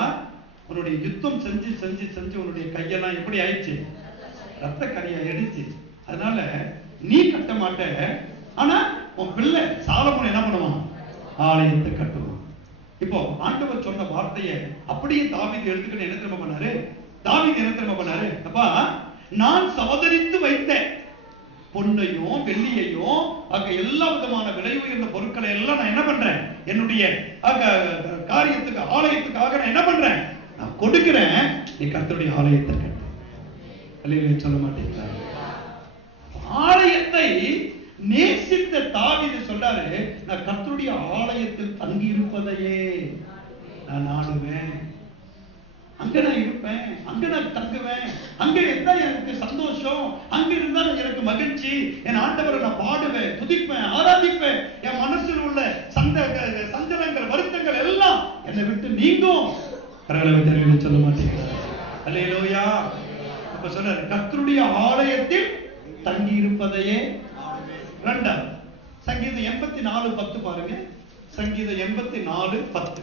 உன்னுடைய யுத்தம் செஞ்சு செஞ்சு செஞ்சு உன்னுடைய கையெல்லாம் எப்படி ஆயிடுச்சு, ரத்த கரையா எடுச்சு. அதனால நீ கட்ட மாட்ட, ஆனா உன் பிள்ளை சாலமோன் என்ன பண்ணுவான், ஆலயத்தை கட்டுவான். இப்போ ஆண்டவர் சொன்ன வார்த்தையை அப்படியே தாவீது எடுத்துக்கிட்டு என்ன திரும்ப பண்ணாரு, தாவீது என்ன திரும்ப பண்ணாரு, அப்பா நான் சவதரித்து வைத்தேன் பொன்னையும் வெள்ளியையும் எல்லா விதமான விலை உயர்ந்த பொருட்களை எல்லாம் நான் என்ன பண்றேன், என்னுடைய காரியத்துக்கு ஆலயத்துக்காக நான் என்ன பண்றேன், நான் கொடுக்கிறேன், நீ கர்த்தருடைய ஆலயத்தை கட்டு. அல்லேலூயா சொல்ல மாட்டீங்களா? ஆலயத்தை நேசித்த தாவீது சொல்றாரு, நான் கர்த்தருடைய ஆலயத்தில் தங்கி இருப்பதையே நான் நாடுவேன், அங்க நான் இருப்பேன், அங்க நான் தங்குவேன், அங்க இருந்தா எனக்கு சந்தோஷம், அங்க இருந்தா எனக்கு மகிழ்ச்சி, என் ஆண்டவரை நான் பாடுவேன், துதிப்பேன், ஆராதிப்பேன், என் மனசில் உள்ள சஞ்சலங்கள் வருத்தங்கள் எல்லாம் என்னை விட்டு நீங்கும். சொல்ல மாட்டீங்களா? அல்லேலூயா. அப்ப சொன்னார் கர்த்தருடைய ஆலயத்தில் தங்கி இருப்பதையே. இரண்டாவது சங்கீதம் 84:10 பாருங்க. சங்கீதம் 84:10.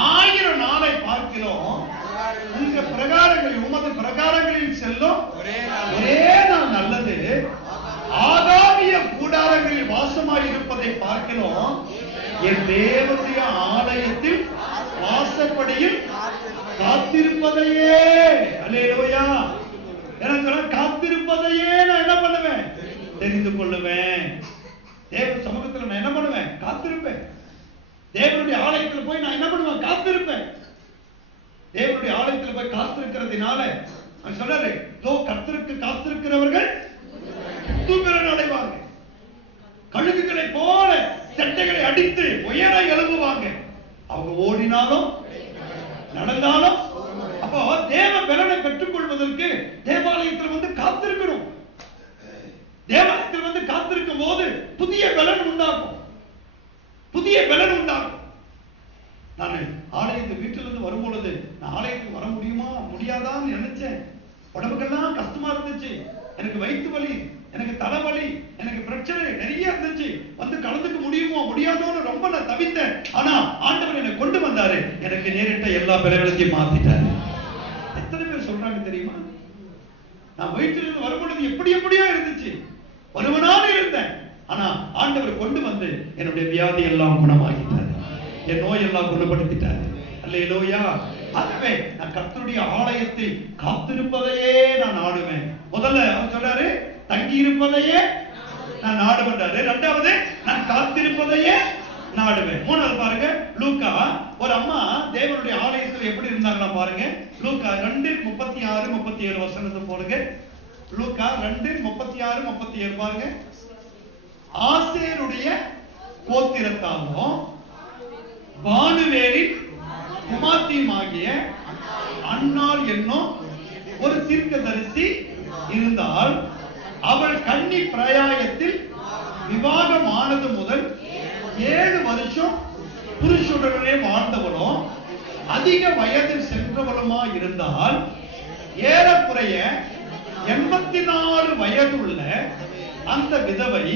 1000 நாளை பார்க்கிறோம் உங்க பிரகாரங்களில், உமது பிரகாரங்களில் செல்லும் ஒரே நாள் நல்லது, ஆகாமிய கூடாரங்களில் வாசமாய் இருப்பதை பார்க்கிறோம் என் தேவனுடைய ஆலயத்தில் வாசப்படியில் காத்திருப்பதையே. அல்லேலூயா. எனக்கு காத்திருப்பதையே நான் என்ன பண்ணுவேன், தெரிந்து கொள்ளுவேன். தேவ சமூகத்தில் நான் என்ன பண்ணுவேன், காத்திருப்பேன். தேவனுடைய ஆலயத்தில் போய் நான் என்ன பண்ணுவேன், காத்திருப்பேன். தேவனுடைய ஆலயத்தில் போய் காத்திருக்கிறதுனால சொல்றாரு, கர்த்தருக்கு காத்திருக்கிறவர்கள் தூக்கரன் அடைவாங்க, கழுகுகளை போல செட்டைகளை அடித்து உயர எழுப்புவாங்க, அவங்க ஓடினாலும் நடந்தாலும். அப்போ தேவ பலனை பெற்றுக் கொள்வதற்கு தேவாலயத்தில் வந்து காத்திருக்கணும். தேவாலயத்தில் வந்து காத்திருக்கும் போது புதிய பலன் உண்டாகும், புதிய பலன் உண்டாகும். நான் ஆலயத்து வீட்டில இருந்து வரும் பொழுது நான் ஆலயத்துக்கு வர முடியுமா முடியாதான்னு நினைச்சேன். உடம்புக்கெல்லாம் கஷ்டமா இருந்துச்சு, எனக்கு வயிற்று வலி, எனக்கு தலைவலி, எனக்கு பிரச்சனை நிறைய இருந்துச்சு, வந்து கலந்துக்க முடியுமோ முடியாதோன்னு ரொம்ப நான் தவித்தேன். ஆனா ஆண்டவர் என்னை கொண்டு வந்தாரு, எனக்கு நேரிட்ட எல்லா பலவீனத்தையும் மாத்திட்டாரு. எத்தனை பேர் சொல்றாங்க தெரியுமா, நான் வயிற்றிலிருந்து வரும் பொழுது எப்படியோ இருந்துச்சு, ஒருவனாக இருந்தேன், ஆனா ஆண்டவர் கொண்டு வந்து என்னுடைய வியாதி எல்லாம் குணமாக்கிட்டாரு, என் நோய் எல்லாம் குணப்படுத்திட்டாரு. அல்லேலூயா. ஆகவே நான் கர்த்தருடைய ஆலயத்தில் காத்திருப்பதையே நான் நாடுவேன். முதல்ல அவர் சொல்றாரு தங்கி இருப்பதையே நான் நாடுவேன்றாரு. இரண்டாவது நான் காத்திருப்பதையே நாடுவேன். மூணாவது பாருங்க, லூக்கா ஒரு அம்மா தேவனுடைய ஆலயத்தில் எப்படி இருந்தாங்களா பாருங்க. லூக்கா 2:36-37 வசனத்தை போடுங்க. லூக்கா 2:36-37 பாருங்க. ஆசேருடைய கோத்திரத்தாலும் பானுவேலின் குமார்த்தியுமாகிய அன்னாள் என்னும் ஒரு தீர்க்கதரிசி இருந்தால், அவள் கன்னி பிராயத்தில் விவாகம் ஆனது முதல் 7 வருஷம் புருஷனுடனே வாழ்ந்தவளும் அதிக வயதில் சென்றவளுமா இருந்தால், ஏறக்குறைய 84 வயதுள்ள அந்த விதவை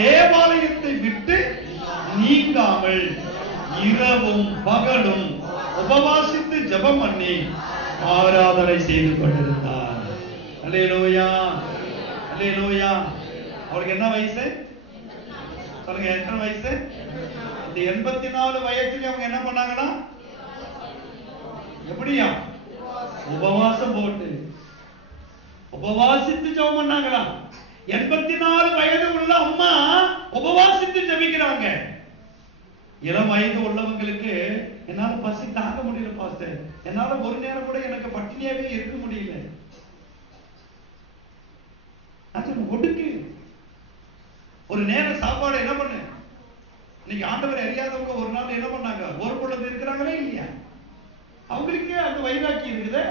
தேவாலயத்தை விட்டு நீங்காமல் இரவும் பகலும் உபவாசித்து ஜெபம் பண்ணி ஆராதனை செய்து கொண்டிருந்தார். அல்லேலூயா, அல்லேலூயா. அவருக்கு என்ன வயசு சொல்லுங்க, எத்தனை வயசு? இந்த 84 வயசுல அவங்க என்ன பண்ணாங்கன்னா எப்படியா உபவாசம் போட்டு உபவாசித்து ஜெபம் பண்ணாங்களா? 84 வயது உள்ள அம்மா உபவாசித்து ஜெபிக்கிறாங்க. இளம் வயது உள்ளவங்களுக்கு என்னால பசி தாங்க முடியல பாஸ்டர், என்னால ஒரு நேரம் கூட எனக்கு பட்டினியாவே இருக்க முடியல. ஒடுக்கு ஒரு நேரம் சாப்பாடு என்ன பண்ணு. இன்னைக்கு ஆண்டவர் அறியாதவங்க ஒரு நாள் என்ன பண்ணாங்க, ஒரு பொழுது இருக்கிறாங்களே இல்லையா? அவங்களுக்கே அந்த வைராக்கி இருக்குது.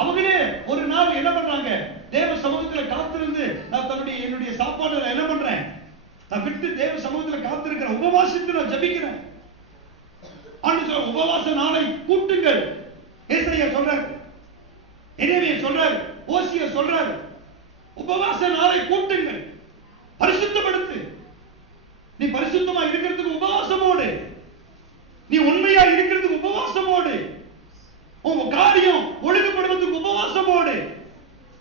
அவங்களே ஒரு நாள் என்ன பண்றாங்க, தேவ சமூகத்துல காத்திருந்து நான் என்னுடைய சாப்பாடு என்ன பண்றேன், நான் விட்டு தேவ சமூகத்துல காத்திருக்கிறேன், உபவாசித்து நான் ஜெபிக்கிறேன். ஆண்டு சொல்ற உபவாச நாளை கூட்டுங்கள். ஏசாயா சொல்றாரு, எரேமியா சொல்றாரு, ஓசியா சொல்றாரு, உபவாச நாளை கூட்டுங்கள், பரிசுத்தப்படுத்து. நீ பரிசுத்தமா இருக்கிறதுக்கு உபவாசமோடு, நீ உண்மையா இருக்கிறதுக்கு உபவாசமோடு, உன் காரியம் ஒழுங்குபடுவதற்கு உபவாசமோடு,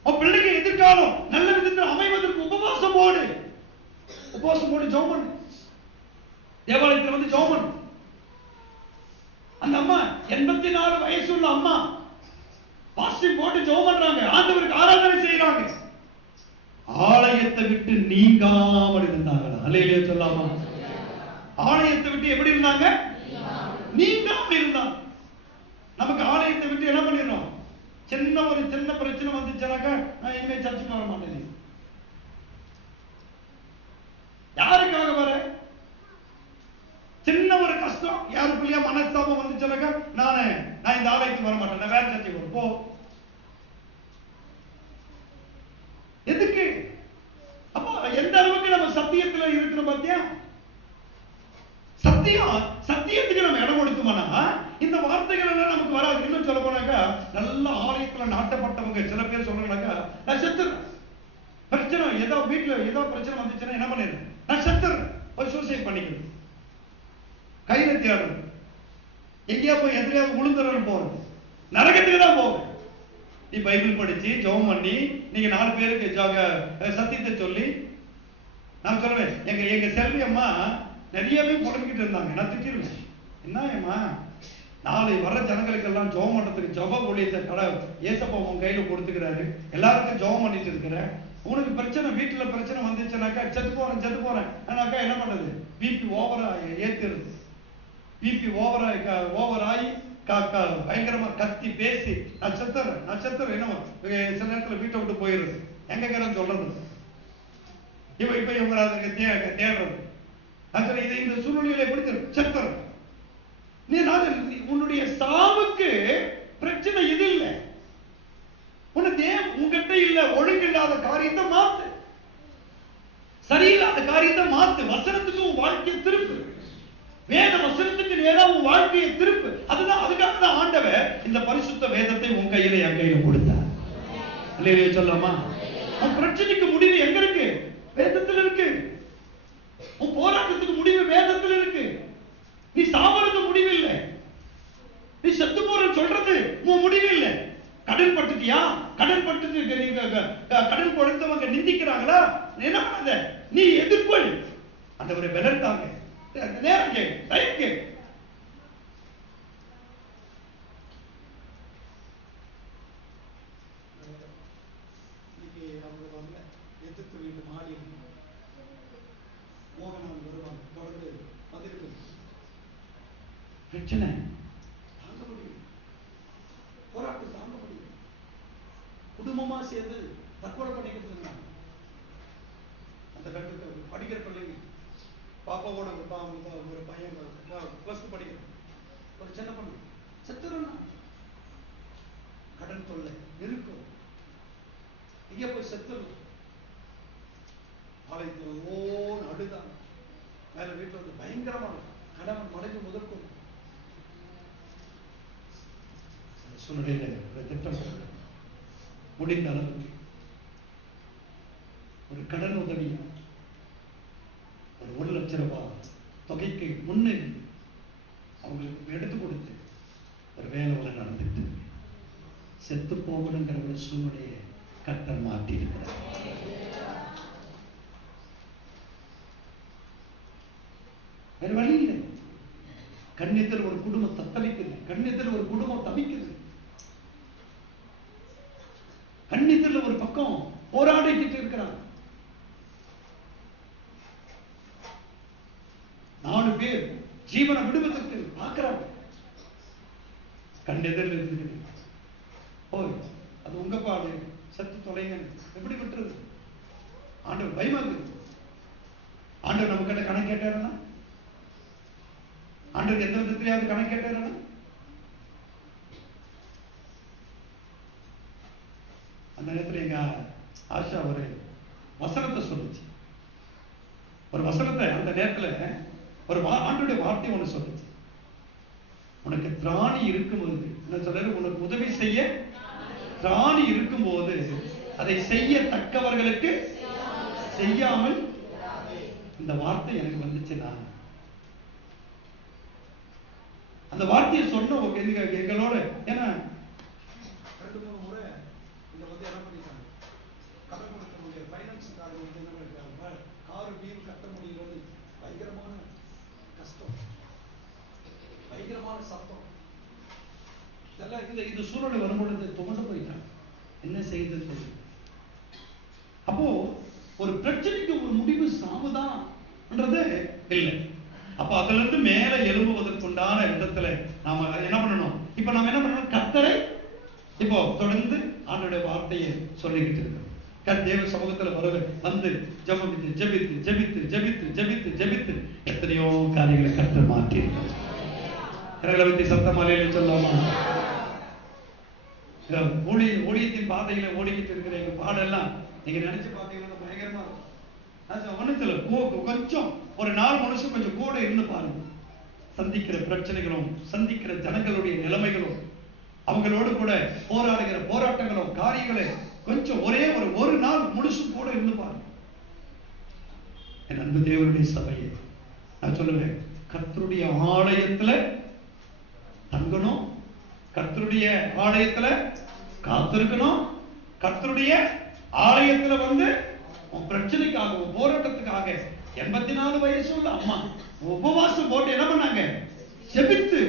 உன் பிள்ளைக்கு எதிர்காலம் நல்ல விதத்தில் அமைவதற்கு உபவாசமோடு, உபவாசமோடு ஜெபம் பண்ணு. தேவாலயத்தில் வந்து ஜெபம் பண்ணு. அந்த அம்மா 84 வயசுள்ள அம்மா பாஸ்டிங் போட்டு ஜெபம் பண்றாங்க, ஆண்டவருக்கு ஆராதனை செய்யறாங்க. ஆலயத்தை விட்டு நீங்காமல் இருந்தாங்களா? அல்லேலூயா சொல்லாமா? ஆலயத்தை விட்டு எப்படி இருந்தாங்க? நீங்காமல் இருந்தாங்க. நமக்கு ஆலயத்தை விட்டு என்ன பண்ணிடுறோம், சின்ன பிரச்சனை வந்துச்சுனாக்கா நான் இனிமே சர்ச்சுக்கு வர மாட்டேன். யாருக்காக வர? சின்ன ஒரு கஷ்டம் யாருக்குள்ளேயே மனஸ்தாபம் வந்துச்சுனாக்கா நான் இந்த ஆலயத்துக்கு வர மாட்டேன், நான் வேற சர்ச்சுக்கு வரும். போ. எதுக்கு? அப்போ எந்த அளவுக்கு நம்ம சத்தியத்துல இருக்கிறோம் பாத்தியா? சத்தியத்துக்கு நம்ம இடம் கொடுத்தோம்னா இந்த வார்த்தைகள் எல்லாம் நமக்கு வராது. இன்னும் சொல்ல போனாக்கா நல்ல ஆலயத்துல நாட்டப்பட்டவங்க சில பேர் சொல்றாங்கனாக்கா, நான் செத்துறேன், பிரச்சனை ஏதோ வீட்டுல ஏதோ பிரச்சனை வந்துச்சுன்னா என்ன பண்ணிடுறேன், நான் செத்துறேன், ஒரு சூசைட் பண்ணிக்கிறேன், கையில தேடுறது, எங்கேயா போய் எதிரையாவது விழுந்துறன்னு போறது, நரகத்துக்கு தான் போவேன். நீ பைபிள் படிச்சு ஜெபம் பண்ணி நீங்க 4 பேருக்கு சத்தியத்தை சொல்லி, நான் சொல்லுவேன், எங்க செல்வி அம்மா நிறையவே புலம்பிக்கிட்டு இருந்தாங்க. நான் திட்டிருவேன், என்ன ஏமா 4 வர ஜனங்களுக்கு எல்லாம் ஜெபம் பண்றதுக்கு ஜெப ஊழியத்தை ஏசப்பா உன் கையில கொடுத்துக்கிறாரு, எல்லாருக்கும் ஜெபம் பண்ணிட்டு இருக்கிற, உனக்கு பிரச்சனை வீட்டுல பிரச்சனை வந்துச்சுனாக்கா செத்து போறேன் ஆனாக்கா என்ன பண்றது, பிபி ஓவரா ஏத்துறது, பிபி ஓவராகி பயங்கரமா கத்தி பேசி நட்சத்திரம் என்ன சில நேரத்துல வீட்டை விட்டு போயிடுறது, எங்க சொல்றது, இப்ப இவங்க தேடுறது. இது இந்த சூழ்நிலையில எப்படி செத்துறோம். நீ உன்னுடைய சாவுக்கு பிரச்சனை இது இல்லை, உங்ககிட்ட இல்ல ஒழுங்கில்லாத காரியத்தை மாத்து, சரியில்லாத காரியத்தை மாத்து, வசனத்துக்கு உன் வாழ்க்கையை திருப்பு, வேத வசனத்துக்கு நேரா உன் வாழ்க்கையை திருப்பு. அதுக்காக தான் ஆண்டவர் இந்த பரிசுத்த வேதத்தை உன் கையில என் கையில கொடுத்தார். அல்லேலூயா சொல்லாமா? உன் பிரச்சனைக்கு முடிவு எங்க இருக்கு? வேதத்தில் இருக்கு. உன் போராட்டத்துக்கு முடிவு வேதத்தில் இருக்கு. நீ சாவறது முடிவு இல்லை, நீ செத்து போறன்னு சொல்றது உன் முடிவு இல்லை. கடன் பட்டுட்டியா? கடன் பட்டு கடன் கொடுத்தவங்க நிந்திக்கிறாங்களா? என்ன பண்ணாத, நீ எதிர்கொள். அந்த ஒரு விலர்த்தாங்க நேரம் கே டைம் கே. எதிர்த்து வீட்டு மாடி மோகனான் வருவாங்க, தொடர்ந்து பதிவு பிரச்சனை தாங்க முடியும், போராட்டம் தாங்க முடியும். குடும்பமா சேர்ந்து தற்கொலை பண்ணிக்கிட்டு இருந்தாங்க. அந்த கட்டத்தில் படிக்கிற பிள்ளைங்க, பாப்பாவோட ஒரு பையன் +2 படிக்கிறான், ஒரு சின்ன பொண்ணு செத்துறா, கடன் தொல்லை இருக்கும், இங்க போய் செத்துரும். ஆலயத்தில் ஓன்னு அழுதான், மேல வீட்டுல வந்து பயங்கரமான கணவன் மனைவி முதற்கும் சூழ்நிலையில ஒரு திட்டம் முடிந்த அளவுக்கு ஒரு கடன் உதவி ஒரு 1 லட்சம் ரூபாய் தொகைக்கு முன்னே அவங்களுக்கு எடுத்து கொடுத்து ஒரு வேலை நடந்துட்டு செத்து போகணுங்கிற ஒரு சூழ்நிலையை கர்த்தர் மாற்றி இருக்கிறார். வேற வழி இல்லை. கண்ணியத்தில் ஒரு குடும்பம் தத்தளிக்குது, கண்ணியத்தில் ஒரு குடும்பம் தவிக்குது. கண்டெதிரில் இருக்குது. ஓய் அது உங்க பாடு, சத்து தொலைங்க, எப்படி விட்டுறது? ஆண்டவர் பயமா இருக்குது. ஆண்டவர் நம்ம கிட்ட கணக்கு கேட்டாருன்னா, ஆண்டவர் எந்த விதத்திலேயாவது கணக்கு கேட்டாருன்னா, அந்த நேரத்தில் எங்க ஆஷா ஒரு வசனத்தை சொல்லுச்சு. ஒரு வசனத்தை அந்த நேரத்துல ஒரு ஆண்டோடைய வார்த்தை ஒண்ணு சொல்லுச்சு. உனக்கு திராணி இருக்கும்போது என்ன சொல்றாரு, உனக்கு உதவி செய்ய திராணி இருக்கும்போது அதை செய்யத்தக்கவர்களுக்கு செய்யாமல். இந்த வார்த்தை எனக்கு வந்துச்சுன்னா, அந்த வார்த்தையை சொன்ன எங்களோட, ஏன்னா 2-3 முறை இங்க வந்து என்ன பண்ணிட்டாங்க, கடன் கொடுக்கக்கூடிய பைனான்ஸ்காரங்க வந்து என்ன பண்ணிட்டாங்க, கார் வீல் கட்ட முடியறது பயங்கரமான கஷ்டம், பயங்கரமான சத்தம், இதெல்லாம் இந்த சூழ்நிலை வரும்பொழுது துவண்டு போயிட்டாங்க. என்ன செய்யுதுன்னு தெரியும். அப்போ ஒரு பிரச்சனைக்கு ஒரு முடிவு சாவுதான்ன்றது இல்லை. அப்ப அதுல இருந்து மேல எழும்புவதற்குண்டான இடத்துல நாம என்ன பண்ணணும்? இப்ப நாம என்ன பண்ணணும்? கர்த்தரை இப்போ தொடர்ந்து ஆண்டவருடைய வார்த்தையை சொல்லிக்கிட்டு இருக்கோம். தேவ சமூகத்துல வந்து ஜெபித்து ஜெபித்து ஜெபித்து ஜெபித்து ஜெபித்து ஜெபித்து எத்தனையோ காரியங்களை கர்த்தர் மாற்றி இருக்கிறார். எங்களை பத்தி சத்தமாலையில சொல்லாமா? ஊழியத்தின் பாதையில ஓடிக்கிட்டு இருக்கிற எங்க பாடெல்லாம் நீங்க நினைச்சு பாத்தீங்கன்னா பயங்கரமா இருக்கும். ஒண்ணுத்துல கொஞ்சம் ஒரு 4 மனுஷன் கொஞ்சம் கூட இருந்து பாருங்க. சந்திக்கிற பிரச்சனைகளும் சந்திக்கிற ஜனங்களுடைய நிலைமைகளும் அவங்களோடு கூட போராடுகிற போராட்டங்களும் காரியங்களை கொஞ்சம் ஒரு நாள் முழுசு கூட இருந்து பாருங்க. என் அன்பு தேவனுடைய சபையை நான் சொல்லுவேன், கர்த்தருடைய ஆலயத்துல தங்கணும், கர்த்தருடைய ஆலயத்துல காத்திருக்கணும், கர்த்தருடைய ஆலயத்துல வந்து பிரச்சனைக்காக போராட்டத்துக்காக 84 வயசு உள்ள அம்மா உபவாசம் போட்டு என்ன பண்ணாங்க? செபித்து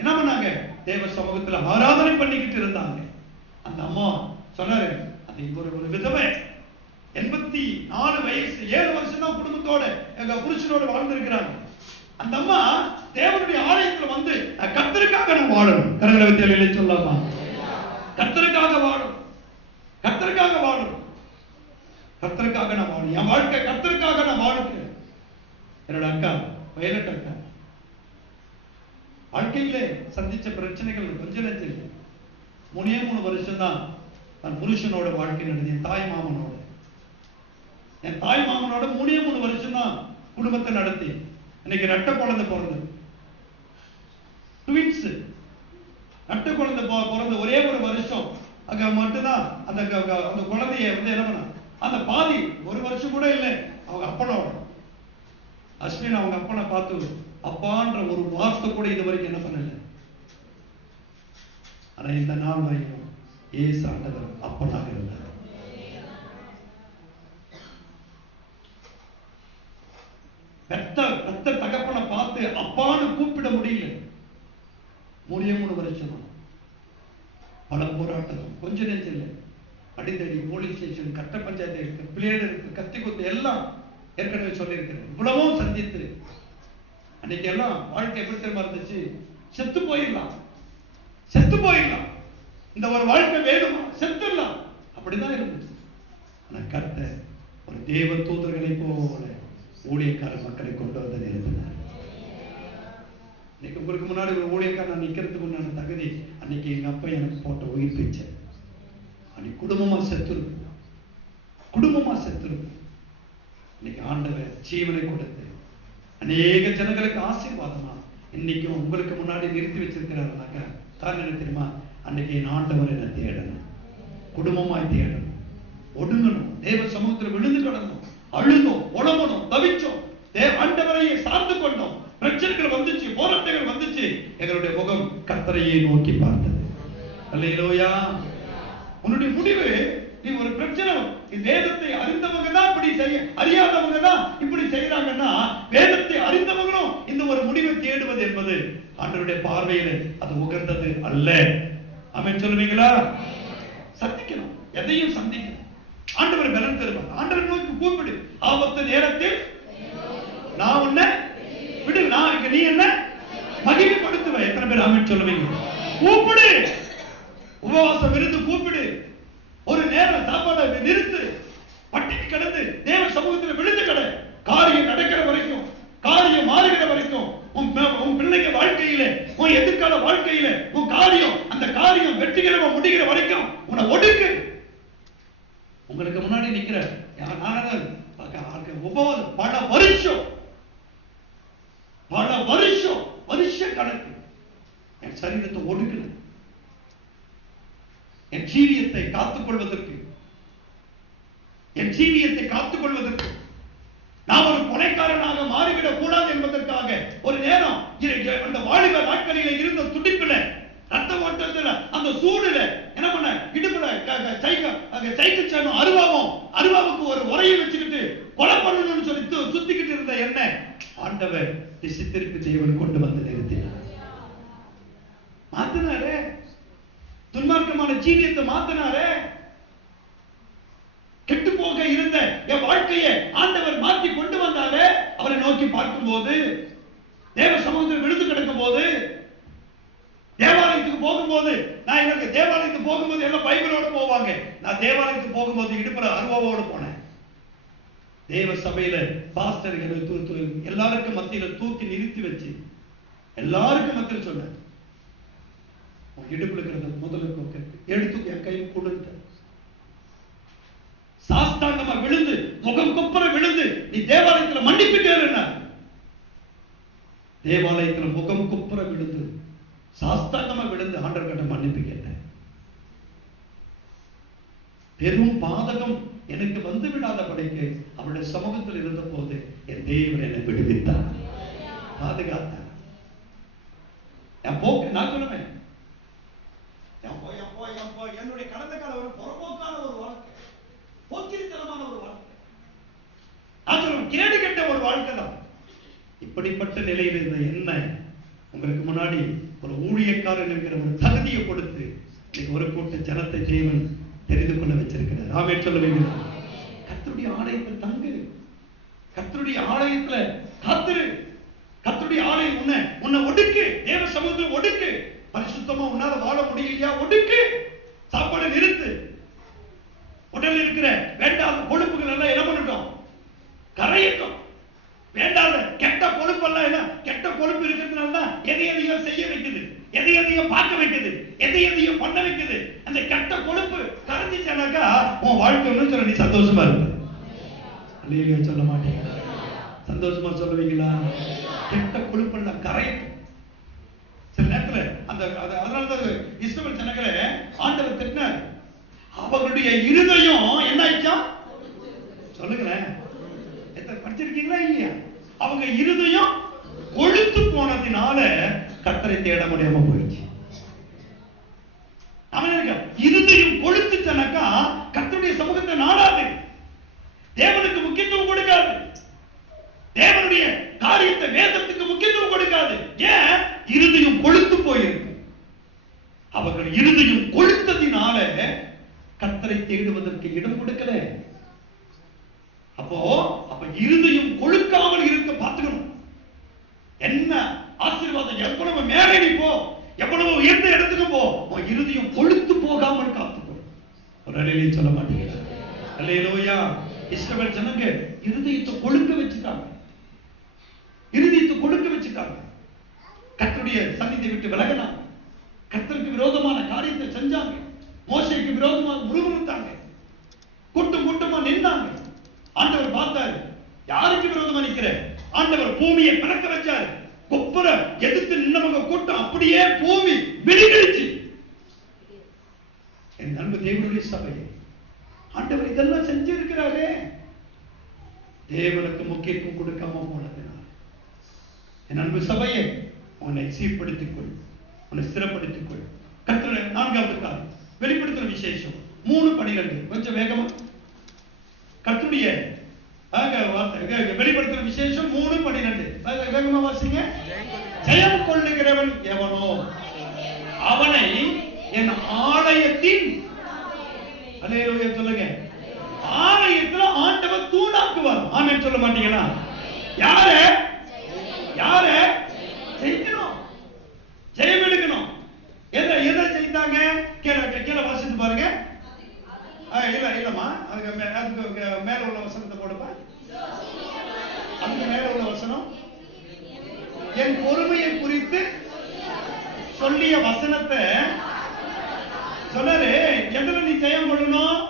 என்ன பண்ணாங்க? தேவ சமூகத்துல ஆராதனை பண்ணிக்கிட்டு இருந்தாங்க. அந்த அம்மா சொன்னாரு, அது ஒரு விதவை 84 வயசு 7 வருஷம் தான் குடும்பத்தோட எங்க புருஷனோட வாழ்ந்திருக்கிறாங்க. அந்த அம்மா தேவனுடைய ஆலயத்துல வந்து கர்த்தருக்காக நான் வாழணும். கரங்களை வித்தியாலயில சொல்லாமா? கர்த்தருக்காக வாழணும், கர்த்தருக்காக வாழணும், கர்த்தருக்காக நான் வாழணும். என் வாழ்க்கை கர்த்தருக்காக நான் வாழுகிறேன். என்னோட அக்கா வயலட் அக்கா வாழ்க்கையில சந்திச்ச பிரச்சனைகள் கொஞ்சம் நெஞ்சு 3 வருஷம் தான் நான் புருஷனோட வாழ்க்கை நடந்தது. என் தாய் மாமனோட 3 வருஷம் தான் குடும்பத்தை நடத்தி இன்னைக்கு ரெட்டை குழந்தை பிறந்தது. ட்வின்ஸ் ரெட்டை குழந்தை பிறந்த ஒரே ஒரு வருஷம் அங்க மட்டும்தான் அந்த குழந்தைய வந்து என்ன பண்ண, அந்த பாதி 1 வருஷம் கூட இல்லை அவங்க அப்பனோட அஸ்வின் அவங்க அப்பனை பார்த்து அப்பான்ற ஒரு வார்த்தை கூட இது வரைக்கும் என்ன பண்ணல. ஆனா இந்த நாள் வரைக்கும் ஏசு ஆண்டவர் அப்பனாக இருந்தார். பெத்த தகப்பனை பார்த்து அப்பான்னு கூப்பிட முடியல. 3 வருஷம் பல போராட்டம், கொஞ்ச நேரம் இல்லை, அடித்தடி, போலீஸ் ஸ்டேஷன், கட்ட பஞ்சாயத்து இருக்கு, பிளேடு இருக்கு, கத்தி குத்து எல்லாம் ஏற்கனவே சொல்லியிருக்கிறேன். இவ்வளவும் சந்தித்து அன்னைக்கு எல்லாம் வாழ்க்கை எப்படி தெரியுமா இருந்துச்சு? செத்து போயிடலாம், இந்த ஒரு வாழ்க்கை வேணுமா, செத்துடலாம், அப்படிதான் இருந்துச்சு. ஆனா கர்த்தர் ஒரு தேவ தூதர்களை போல ஊழியக்கார மக்களை கொண்டு வந்து நிறுத்தினார். இன்னைக்கு உங்களுக்கு முன்னாடி ஒரு ஊழியக்கார நான் நிக்கிறதுக்கு முன்னாடி தகுதி அன்னைக்கு எங்க அப்பா எனக்கு போட்ட உயிர் பிச்சை. அன்னைக்கு குடும்பமா செத்துருக்கு. இன்னைக்கு ஆண்டவர் ஜீவனை கொடுத்து அநேக ஜனங்களுக்கு ஆசீர்வாதமா இன்னைக்கும் உங்களுக்கு முன்னாடி நிறுத்தி வச்சிருக்கிறாருனாக்கா காரணம் என்ன தெரியுமா? அன்னைக்கு என் ஆண்டவர் என்ன தேடணும், குடும்பமாய் தேடணும், ஒடுங்கணும், தேவ சமூகத்தில் விழுந்து கிடந்தோம், அழுதோம், உழவனும், தவிச்சோம், ஆண்டவரையே சார்ந்து கொண்டோம். பிரச்சனைகள் வந்துச்சு, போராட்டங்கள் வந்துச்சு, எங்களுடைய முகம் கர்த்தரையே நோக்கி பார்த்தது. அல்லேலூயா. உன்னுடைய முடிவு, நீ ஒரு பிரச்சனை வேதத்தை அறிந்தவங்க தான் இப்படி செய்ய, அறியாதவங்க தான் இப்படி செய்யறாங்கன்னா, வேதத்தை அறிந்தவங்களும் இந்த ஒரு முடிவை தேடுவது என்பது ஆண்டவருடைய பார்வையில அது உகந்தது அல்ல. ஆமென் சொல்லுவீங்களா? சந்திக்கணும், எதையும் சந்திக்கணும். ஆண்டவர் பலன் தருவார். ஆண்டவர் நோக்கி கூப்பிடு. ஆபத்து நேரத்தில் நான் உன்னை விடு, நீ என்ன மகிமைப்படுத்துவேன். எத்தனை பேர் ஆமென் சொல்லுவீங்க? கூப்பிடு, உபவாச விருந்து கூப்பிடு, ஒரு நேரம் சாப்பாடை நிறுத்து, பட்டினி கிடந்து தேவ சமூகத்தில் விழுந்து கிட, காரியம் நடக்கிற வரைக்கும், காரியம் மாறுகிற வரைக்கும், உன் பிள்ளைங்க வாழ்க்கையில, உன் எதிர்கால வாழ்க்கையில உன் காரியம், அந்த காரியம் வெற்றிகரமா முடிகிற வரைக்கும் உன்னை ஒடுக்கு. உங்களுக்கு முன்னாடி நிக்கிற உபவாசம் பல வருஷம் வருஷ கணக்கு என் சரீரத்தை ஒடுக்கணும், என் ஜீவியத்தை காத்துக்கொள்வதற்கு, என் ஜீவியத்தை காத்துக்கொள்வதற்கு, நான் ஒரு கொலைக்காரனாக மாறிவிடக் கூடாது என்பதற்காக ஒரு நேரம் அந்த வாலிப நாட்களிலே இருந்த துடிப்புல, ரத்த ஓட்டத்துல, அந்த சூடுல என்ன பண்ண, இடுப்புல சைக்கிள் சேனும் அருவாவுக்கு ஒரு உரையை வச்சுக்கிட்டு கொலை பண்ணணும்னு சொல்லி சுத்திக்கிட்டு இருந்த என்ன ஆண்டவர் திசை திருப்பி தேவன் கொண்டு வந்து நிறுத்தினார். மாத்தினாரு, துன்மார்க்கமான ஜீவியத்தை மாத்தினாரு. கெட்டு போக இருந்த என் வாழ்க்கையை ஆண்டவர் மாற்றி கொண்டு வந்தாரு. அவரை நோக்கி பார்க்கும் போது, தேவ சமூகத்தில் விழுந்து கிடக்கும் போது, தேவாலயத்துக்கு போகும்போது, நான் எனக்கு தேவாலயத்துக்கு போகும்போது எல்லாம் பைபிளோட போவாங்க, நான் தேவாலயத்துக்கு போகும்போது இடுப்புல அருவாவோடு போனேன். தேவ சபையில பாஸ்டர்கள் எல்லாருக்கும் மத்தியில தூக்கி நிறுத்தி வச்சு எல்லாருக்கும் மத்தியில் சொன்னேன், இடுப்புல இருக்கிறத முதல்ல எடுத்து என் கையை கொடுத்த, சாஸ்தாங்கமா விழுந்து முகம் குப்புற விழுந்து நீ தேவாலயத்துல மன்னிப்பு கேளுன்னா, தேவாலயத்துல முகம் குப்புற விழுந்து சாஸ்தாங்கமா விழுந்து ஆண்டவர் கிட்ட மன்னிப்பு கேட்டேன். பெரும் பாதகம் எனக்கு வந்து விடாத படிக்கு அவருடைய சமூகத்தில் இருந்த போது என் தேவன் என்னை விடுவித்தார், பாதுகாத்தார். என் போக்கு நான் சொல்லுவேன், என்னுடைய கடந்த கால ஒரு புறம்போக்கான ஒரு வாழ்க்கை, போக்கிரித்தனமான ஒரு வாழ்க்கை, நான் சொல்லுவேன் கேடு கெட்ட ஒரு வாழ்க்கை தான். இப்படிப்பட்ட நிலையில் இருந்த என்ன உங்களுக்கு முன்னாடி ஒரு ஊழியக்காரன் என்கிற ஒரு தகுதியை கொடுத்து இன்னைக்கு ஒரு கூட்ட ஜனத்தை தேவன் தெரிந்து கொள்ள வச்சிருக்கிறார். ஆமென் சொல்லுவீங்க. கர்த்தருடைய ஆலயத்தில் தங்கு, கர்த்தருடைய ஆலயத்துல காத்துரு, கர்த்தருடைய ஆலயம் உன்னை ஒடுக்கு, தேவ சமூகத்தில் ஒடுக்கு. பரிசுத்தமா உன்னால வாழ முடியலையா, ஒடுக்கு, சாப்பாடு நிறுத்து. உடலில் இருக்கிற வேண்டாத கொழுப்புகள் எல்லாம் என்ன பண்ணட்டும், கரையட்டும். வேண்டாத கெட்ட கொழுப்பு எல்லாம் என்ன, கெட்ட கொழுப்பு இருக்கிறதுனால தான் எதையும் செய்ய வைக்குது, எதையும் பார்க்க வைக்குது, எதையும் பண்ண வைக்குது. அந்த கெட்ட கொழுப்பு கரைஞ்சிச்சானாக்கா உன் வாழ்க்கை சொல்ல நீ சந்தோஷமா இருப்ப. அல்லேலூயா சொல்ல மாட்டீங்க, சந்தோஷமா சொல்லுவீங்களா? கெட்ட கொழுப்பு எல்லாம் கரையட்டும். சில நேரத்துல அந்த அதனாலதான் இஸ்ரவேல் ஜனங்களை ஆண்டவர் திட்டினார். அவர்களுடைய இருதயம் என்ன ஆயிடுச்சா சொல்லுங்களேன், படிச்சிருக்கீங்களா இல்லையா? அவங்க இருதயம் கொழுத்து போனதினால கர்த்தரை தேட முடியாம போயிடுச்சு. அவனுக்கு இருதயம் கொழுத்துச்சனாக்கா கர்த்தருடைய சமூகத்தை நாடாது, தேவனுக்கு முக்கியத்துவம் கொடுக்காது, தேவனுடைய காரியத்தை வேதத்துக்கு முக்கியத்துவம் கொடுக்காது. ஏன்? இருதயம் கொழுத்து போயிருக்கு. அவர்கள் இருதயம் கொழுத்ததினால கர்த்தரை தேடுவதற்கு இடம் கொடுக்கல. அப்ப இருதயம் கொழுக்காமல் இருக்க பார்த்துக்கணும். என்ன ஆசீர்வாதம், எவ்வளவு மேலே நீ போ, எவ்வளவு உயர்ந்த இடத்துக்கு போ, உன் இருதயம் கொழுத்து போகாமல் காத்துக்கணும். ஒரு அலையிலே சொல்ல மாட்டீங்களா? அல்லேலூயா. இஸ்ரவேல் ஜனங்க இருதயத்தை கொழுக்க வச்சுட்டாங்க, இருதயத்தை கொழுக்க வச்சுட்டாங்க. கர்த்தருடைய சந்நிதியை விட்டு விலகினாங்க, கர்த்தருக்கு விரோதமான காரியத்தை செஞ்சாங்க, மோசேக்கு விரோதமாக முறுமுறுத்தாங்க, கூட்டம் கூட்டமா நின்றாங்க. ஆண்டவர் பார்த்தாரு, யாருக்கு விரோதமா நிக்கிற? ஆண்டவர் பூமியை பிளக்க வச்சாரு. கொப்புற எதிர்த்து நின்னவங்க கூட்டம் அப்படியே பூமி வெளியிடுச்சு. என் அன்பு தேவனுடைய சபை, ஆண்டவர் இதெல்லாம் செஞ்சிருக்கிறாரே, தேவனுக்கு முக்கியத்துவம் கொடுக்காம போனதுனால. என் அன்பு சபையை உன்னை சீர்படுத்திக் கொள், உன்னை ஸ்திரப்படுத்திக் கொள். கர்த்தர் நான்காவது காரியம், வெளிப்படுத்துற விசேஷம் 3:12. கொஞ்சம் வேகமா கர்த்தருடைய வெளிப்படுத்துற விசேஷம் 3:12 வேகமா வாசிங்க. ஜெயம் கொள்ளுகிறவன் எவனோ அவனை என் ஆலயத்தின், அல்லேலூயா சொல்லுங்க, ஆலயத்துல ஆண்டவர் தூணாக்குவார். ஆமென் சொல்ல மாட்டீங்களா? யார யார ஜெயிக்கணும், ஜெயம் எடுக்கணும். செஞ்சாங்க? கீழே கீழே வாசித்து பாருங்க. இல்லம்மா, அதுக்கு மேல உள்ள வசனத்தை போடுப்பா. அதுக்கு மேல உள்ள வசனம், என் பொறுமையை குறித்து சொல்லிய வசனத்தை சொன்னாரு. எதுல நீ ஜெயம் கொள்ளணும்?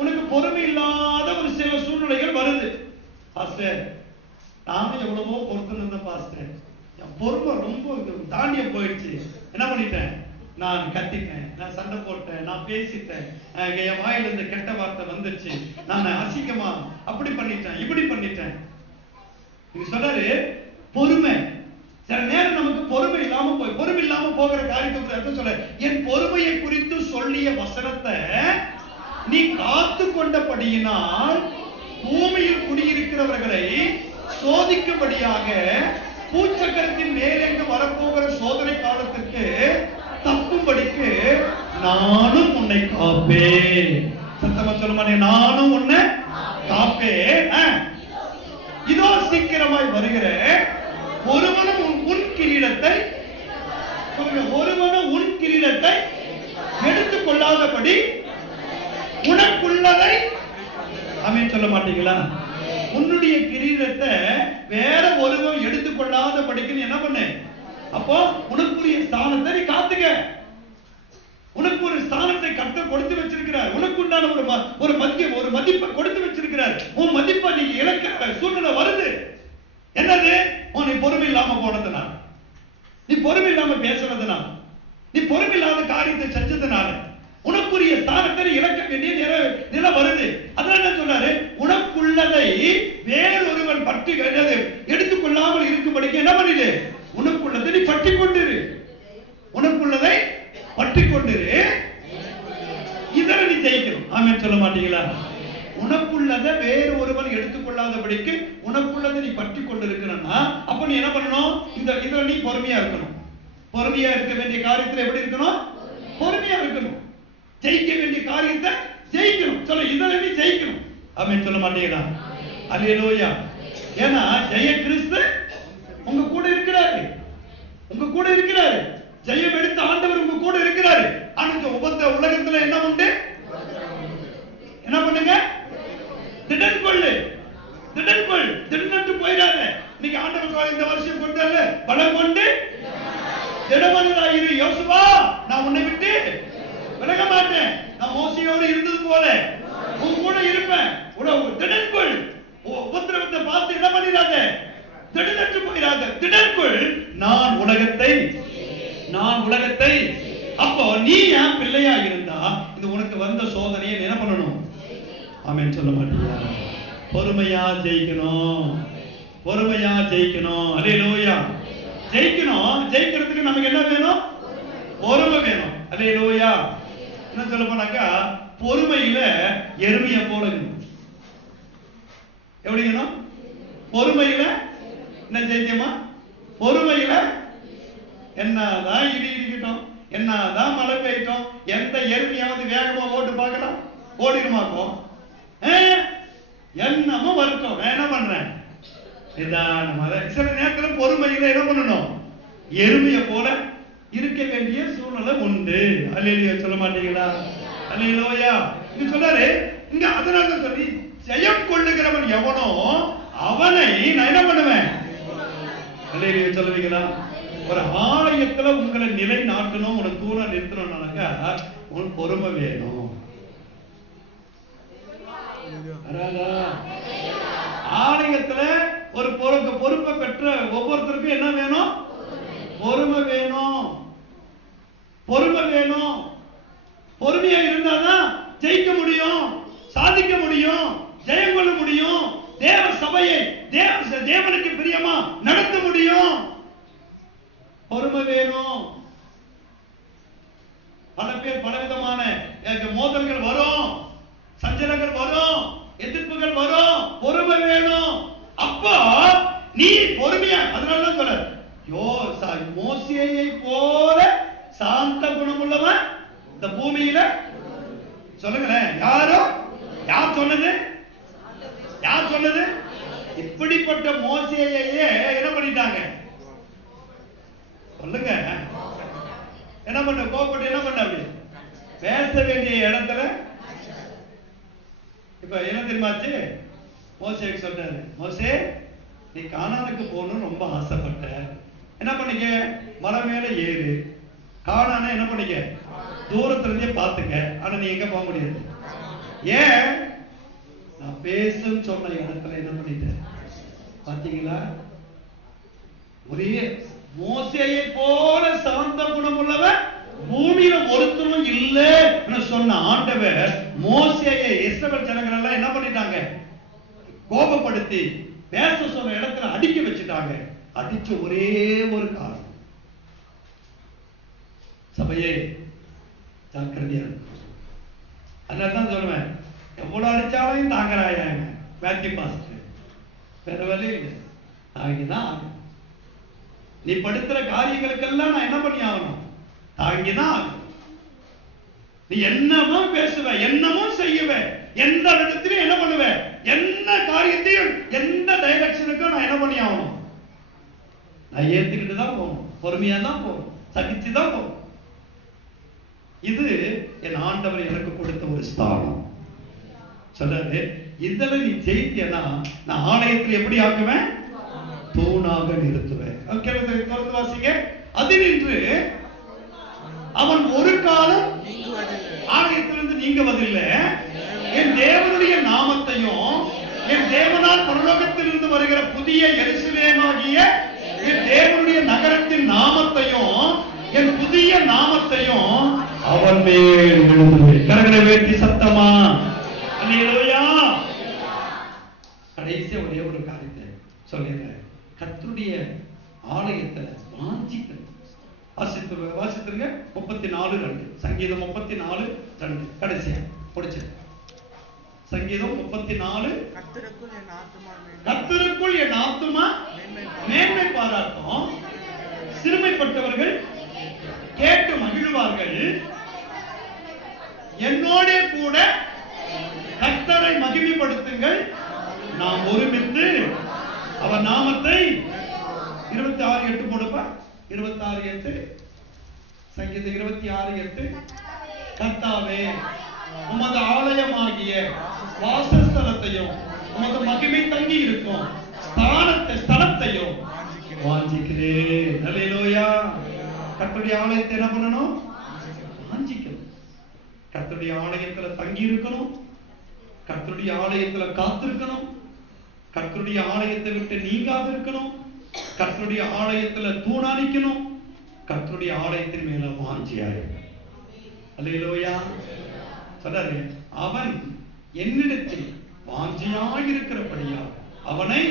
உனக்கு பொறுமை இல்லாத ஒரு சில சூழ்நிலைகள் வருது. பாஸ்டர், நானும் எவ்வளவோ பொறுத்து நின்ற பாஸ்டர், என் பொறுமை ரொம்ப தாண்டிய போயிடுச்சு. என்ன பண்ணிட்டேன்? நான் கத்திட்டேன், நான் சண்டை போட்டேன், நான் பேசிட்டேன், என் வாயில இருந்து கெட்ட வார்த்தை வந்துருச்சு, நான் அசிங்கமா அப்படி பண்ணிட்டேன், இப்படி பண்ணிட்டேன். நீங்க சொல்றாரு பொறுமை. சில நேரம் நமக்கு பொறுமை இல்லாம போகிற காரியத்தை சொல்ல, என் பொறுமையை குறித்து சொல்லிய வசனத்தை நீ காத்து கொண்டபடியினால் பூமியில் குடியிருக்கிறவர்களை சோதிக்கும்படியாக பூச்சக்கரத்தின் மேலெங்கு வரப்போகிற சோதனை காலத்திற்கு தப்பும்படிக்கு நானும் உன்னை காப்பேன். சத்தமா சொல்லுமானே, நானும் உன்னை காப்பேன். இதோ சீக்கிரமாய் வருகிற ஒருவனும் உன் கிரீடத்தை எடுத்துக் கொள்ளாதபடி உனக்குள்ளதை ஆமென் சொல்ல மாட்டீங்களா? உன்னுடைய கிரீடத்தை வேற ஒருவன் எடுத்துக் கொள்ளாதபடிக்கு நீ என்ன பண்ணு? அப்போ உனக்குரிய ஸ்தானத்தை நீ காத்துக்க. உனக்கு ஒரு ஸ்தானத்தை கர்த்தர் கொடுத்து வச்சிருக்கிறார். உனக்கு உண்டான ஒரு மதிப்பை கொடுத்து வச்சிருக்கிறார். உன் மதிப்பை நீ இழக்கிற சூழ்நிலை வருது. என்னது? நீ பொறுமை இல்லாம போனதுனால, நீ பொறுமை இல்லாம பேசுறதுனால, நீ பொறுமை இல்லாத காரியத்தை செஞ்சதுனால உனக்குரிய ஸ்தானத்தை இழக்க வேண்டிய நிலை வருது. அதனால என்ன சொன்னாரு? உனக்குள்ளதை வேறொருவன் பற்றி எடுத்துக்கொள்ளாமல் இருக்கும்படிக்கு என்ன பண்ணிடு? உனக்குள்ளதை நீ பற்றி கொண்டிரு. உனக்குள்ளதை பற்றி கொண்டிரு. இதை நீ ஜெயிக்கணும். ஆமென் சொல்ல மாட்டீங்களா? உனக்குள்ளதை வேறு ஒருவன் எடுத்துக்கொள்ளாதபடிக்கு உனக்குள்ளதை நீ பற்றி கொண்டிருக்கிறன்னா அப்ப நீ என்ன பண்ணணும்? இதுல நீ பொறுமையா இருக்கணும். பொறுமையா இருக்க வேண்டிய காரியத்துல எப்படி இருக்கணும்? பொறுமையா இருக்கணும். ஜெயிக்க வேண்டிய காரியத்தை ஜெயிக்கணும். சொல்ல, இதுல நீ ஜெயிக்கணும். ஆமென் சொல்ல மாட்டீங்களா? அல்லேலூயா. ஏன்னா ஜெய கிறிஸ்து உங்க கூட இருக்கிறாரு. உங்க கூட இருக்கிறாரு. ஜெயம் எடுத்த ஆண்டவர் உங்க கூட இருக்கிறாரு. ஆனா உலகத்துல என்ன உண்டு? என்ன பண்ணுங்க? திடன் கொள்ளு, திடனட்டு போயிடாத. இன்னைக்கு ஆண்டவர் இந்த வருஷம் கொண்டால பலம் கொண்டு திடமனதாயிரு. யோசுவா, நான் உன்னை விட்டு விலக மாட்டேன். நான் மோசையோடு இருந்தது போல உன் கூட இருப்பேன். திடன் கொள். உபத்திரவத்தை பார்த்து என்ன பண்ணிடாத? திடனட்டு போயிடாத. திடன் கொள். நான் உலகத்தை அப்போ நீ என் பிள்ளையா இருந்தா இந்த உனக்கு வந்த சோதனையை என்ன பண்ணணும்? ஆமென் சொல்ல மாட்டீங்களா? பொறுமையா ஜெயிக்கணும். அல்லேலூயா. ஜெயிக்கிறதுக்கு நமக்கு என்ன வேணும்? பொறுமை வேணும். அல்லேலூயா. என்ன சொல்ல போனாக்கா, பொறுமையில எருமையை போலணும். எப்படிங்கண்ணா? பொறுமையில என்ன ஜெயிக்கமா? பொறுமையில என்னதான் இடி இடிக்கட்டும், என்னதான் மழை பெய்யட்டும், எந்த எருமையாவது வேகமா ஓட்டு பார்க்கலாம்? ஓடிடுமாக்கும். என்னமோ வரட்டும், என்ன பண்றேன்? சில நேரத்தில் பொறுமையில என்ன பண்ணணும்? எருமையை போல இருக்க வேண்டிய சூழ்நிலை உண்டு. அல்லேலூயா சொல்ல மாட்டீங்களா? அல்லேலூயா. இது சொல்றாரு இங்க. அதனால சொல்லி ஜெயம் கொள்ளுகிறவன் எவனோ அவனை நான் என்ன பண்ணுவேன்? அல்லேலூயா சொல்லுவீங்களா? ஒரு ஆலயத்துல உங்களை நிலை நாட்டணும், உனக்கு தூர நிறுத்தணும்னாக்கா உனக்கு பொறுமை வேணும். ஆலயத்துல ஒரு பொறுப்பை பெற்ற ஒவ்வொருத்தருக்கும் என்ன வேணும்? பொறுமை வேணும். பொறுமையா இருந்தாதான் ஜெயிக்க முடியும், சாதிக்க முடியும், ஜெயம் கொள்ள முடியும், தேவ சபையை தேவனுக்கு பிரியமா நடத்த முடியும். பொறுமை வேணும். பல பேர் பலவிதமான மோதல்கள் வரும், சஞ்சலங்கள் வரும், எதிர்ப்புகள் வரும். பொறுமை வேணும். அப்போ நீ பொறுமையா, அதனால சொல்ல மோசேயை போல சாந்த குணமுள்ளவன் இந்த பூமியில சொல்லுங்களேன். யார் சொன்னது? இப்படிப்பட்ட மோசேயையே என்ன பண்ணிட்டாங்க? சொல்லுங்க. என்ன பண்ண? கோபப்பட்டு என்ன பண்ண? அப்படி பேச வேண்டிய இடத்துல இப்ப என்ன தெரியுமாச்சு? மோசேக்கு சொல்றாரு, மோசே நீ கானானுக்கு போகணும்னு ரொம்ப ஆசைப்பட்ட, என்ன பண்ணிக்க, மலை மேல ஏறு, கானான என்ன பண்ணிக்க, தூரத்துல இருந்தே பாத்துக்க, ஆனா நீ எங்க போக முடியாது. ஏன்? நான் பேசுன்னு சொன்ன இடத்துல என்ன பண்ணிட்டேன் பாத்தீங்களா? ஒரே மோசேயை போல சாந்த குணம் உள்ளவன் பூமியில ஒருத்தரும் இல்லைன்னு சொன்ன ஆண்டவர் மோசேயை இஸ்ரவேல் ஜனங்கள் எல்லாம் என்ன பண்ணிட்டாங்க, கோபப்படுத்தி பேச சொன்ன இடத்துல அடிக்க வச்சுட்டாங்க. அடிச்ச ஒரே ஒரு காரணம், சபையே ஜாக்கிரதையா இருக்கும். அதனால்தான் சொல்லுவேன், எவ்வளவு அடிச்சாலையும் தாங்கறாயாங்க வேத்தி பாஸ்டர், வேற வழி இல்லை, தாங்கிதான் ஆகணும். நீ படுத்துற காரியங்களுக்கெல்லாம் நான் என்ன பண்ணி ஆகணும், தாங்கிதான் ஆகணும். நீ என்னமோ பேசுவ, என்னமோ செய்யுவ, எந்த இடத்திலும் என்ன பண்ணுவ, என்ன காரியத்தையும் எந்த டைரக்ஷனுக்கும் நான் என்ன பண்ணி ஆகணும், நான் ஏத்துக்கிட்டு தான் போகணும், பொறுமையா தான் போகணும், சகிச்சு தான் போகணும். இது என் ஆண்டவர் எனக்கு கொடுத்த ஒரு ஸ்தானம். சொல்றாரு, இதுல நீ ஜெயித்தியனா நான் ஆலயத்தில் எப்படி ஆக்குவேன், தூணாக நிறுத்துவேன். வாசிங்க, அது நின்று அவன் ஒரு காலம் ஆலயத்திலிருந்து நீங்குவதில்லை, என் தேவனுடைய நாமத்தையும் என் தேவனால் பரலோகத்திலிருந்து வருகிற புதிய எருசலேமாகிய என் தேவனுடைய நகரத்தின் நாமத்தையும் என் புதிய நாமத்தையும் அவன் மேல் எழுதுவேன். கரங்களை வேட்டி சத்தமா அல்லேலூயா. கடைசியா ஒரே ஒரு காரியத்தை சொல்லிடுறேன், கர்த்தருடைய ஆலயத்துல வாஞ்சிக்க வாசித்துருங்க. 34:2 சங்கீதம் 34:2 கடைசியா படிச்சு. சங்கீதம் 34, கர்த்தருக்குள் என் ஆத்துமா மேன்மை பாராட்டும், சிறுமைப்பட்டவர்கள் கேட்டு மகிழ்வார்கள், என்னோட கூட கர்த்தரை மகிமைப்படுத்துங்கள், நாம் ஒருமித்து அவர் நாமத்தை 26:8 போடுப்பா. 26:8 சங்கீதம் 26:8 கர்த்தாவே உமது ஆலயமாகிய வாசஸ்தலத்தையும் உமது மகிமை தங்கி இருக்கும் ஸ்தலத்தையும் வாஞ்சிக்கிறேன். அல்லேலூயா. கர்த்தருடைய ஆலயத்தை என்ன பண்ணணும், வாஞ்சிக்கணும். கர்த்தருடைய ஆலயத்துல தங்கி இருக்கணும், கர்த்தருடைய ஆலயத்துல காத்திருக்கணும், கர்த்தருடைய ஆலயத்தை விட்டு நீங்காது இருக்கணும், கர்த்தருடைய ஆலயத்துல தூணானிக்கணும், கர்த்தருடைய ஆலயத்தின் மேல வாஞ்சியாயிருக்கணும். அல்லேலூயா. சொல்றாரு, அவன் என்னிடத்தில் வாஞ்சியாயிருக்கிறபடியா அவனை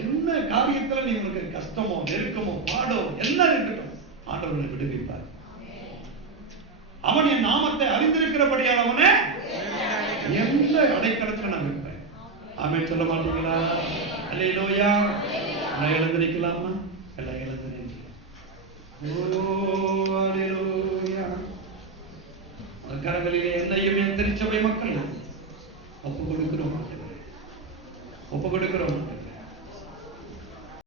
என்ன காரியத்துல நீ உனக்கு கஷ்டமோ நெருக்கமோ பாடோ என்ன இருக்கட்டும் ஆண்டவனை விடுவிப்பார். அவன் என் நாமத்தை அறிந்திருக்கிறபடியால் அவனை எந்த அடைக்கலத்துல நான் இருப்பேன். ஆமென் சொல்ல மாட்டீங்களா? அல்லேலூயா. நான் எழுந்திருக்கலாமா? எல்லாம் எழுந்திருக்கலாம்.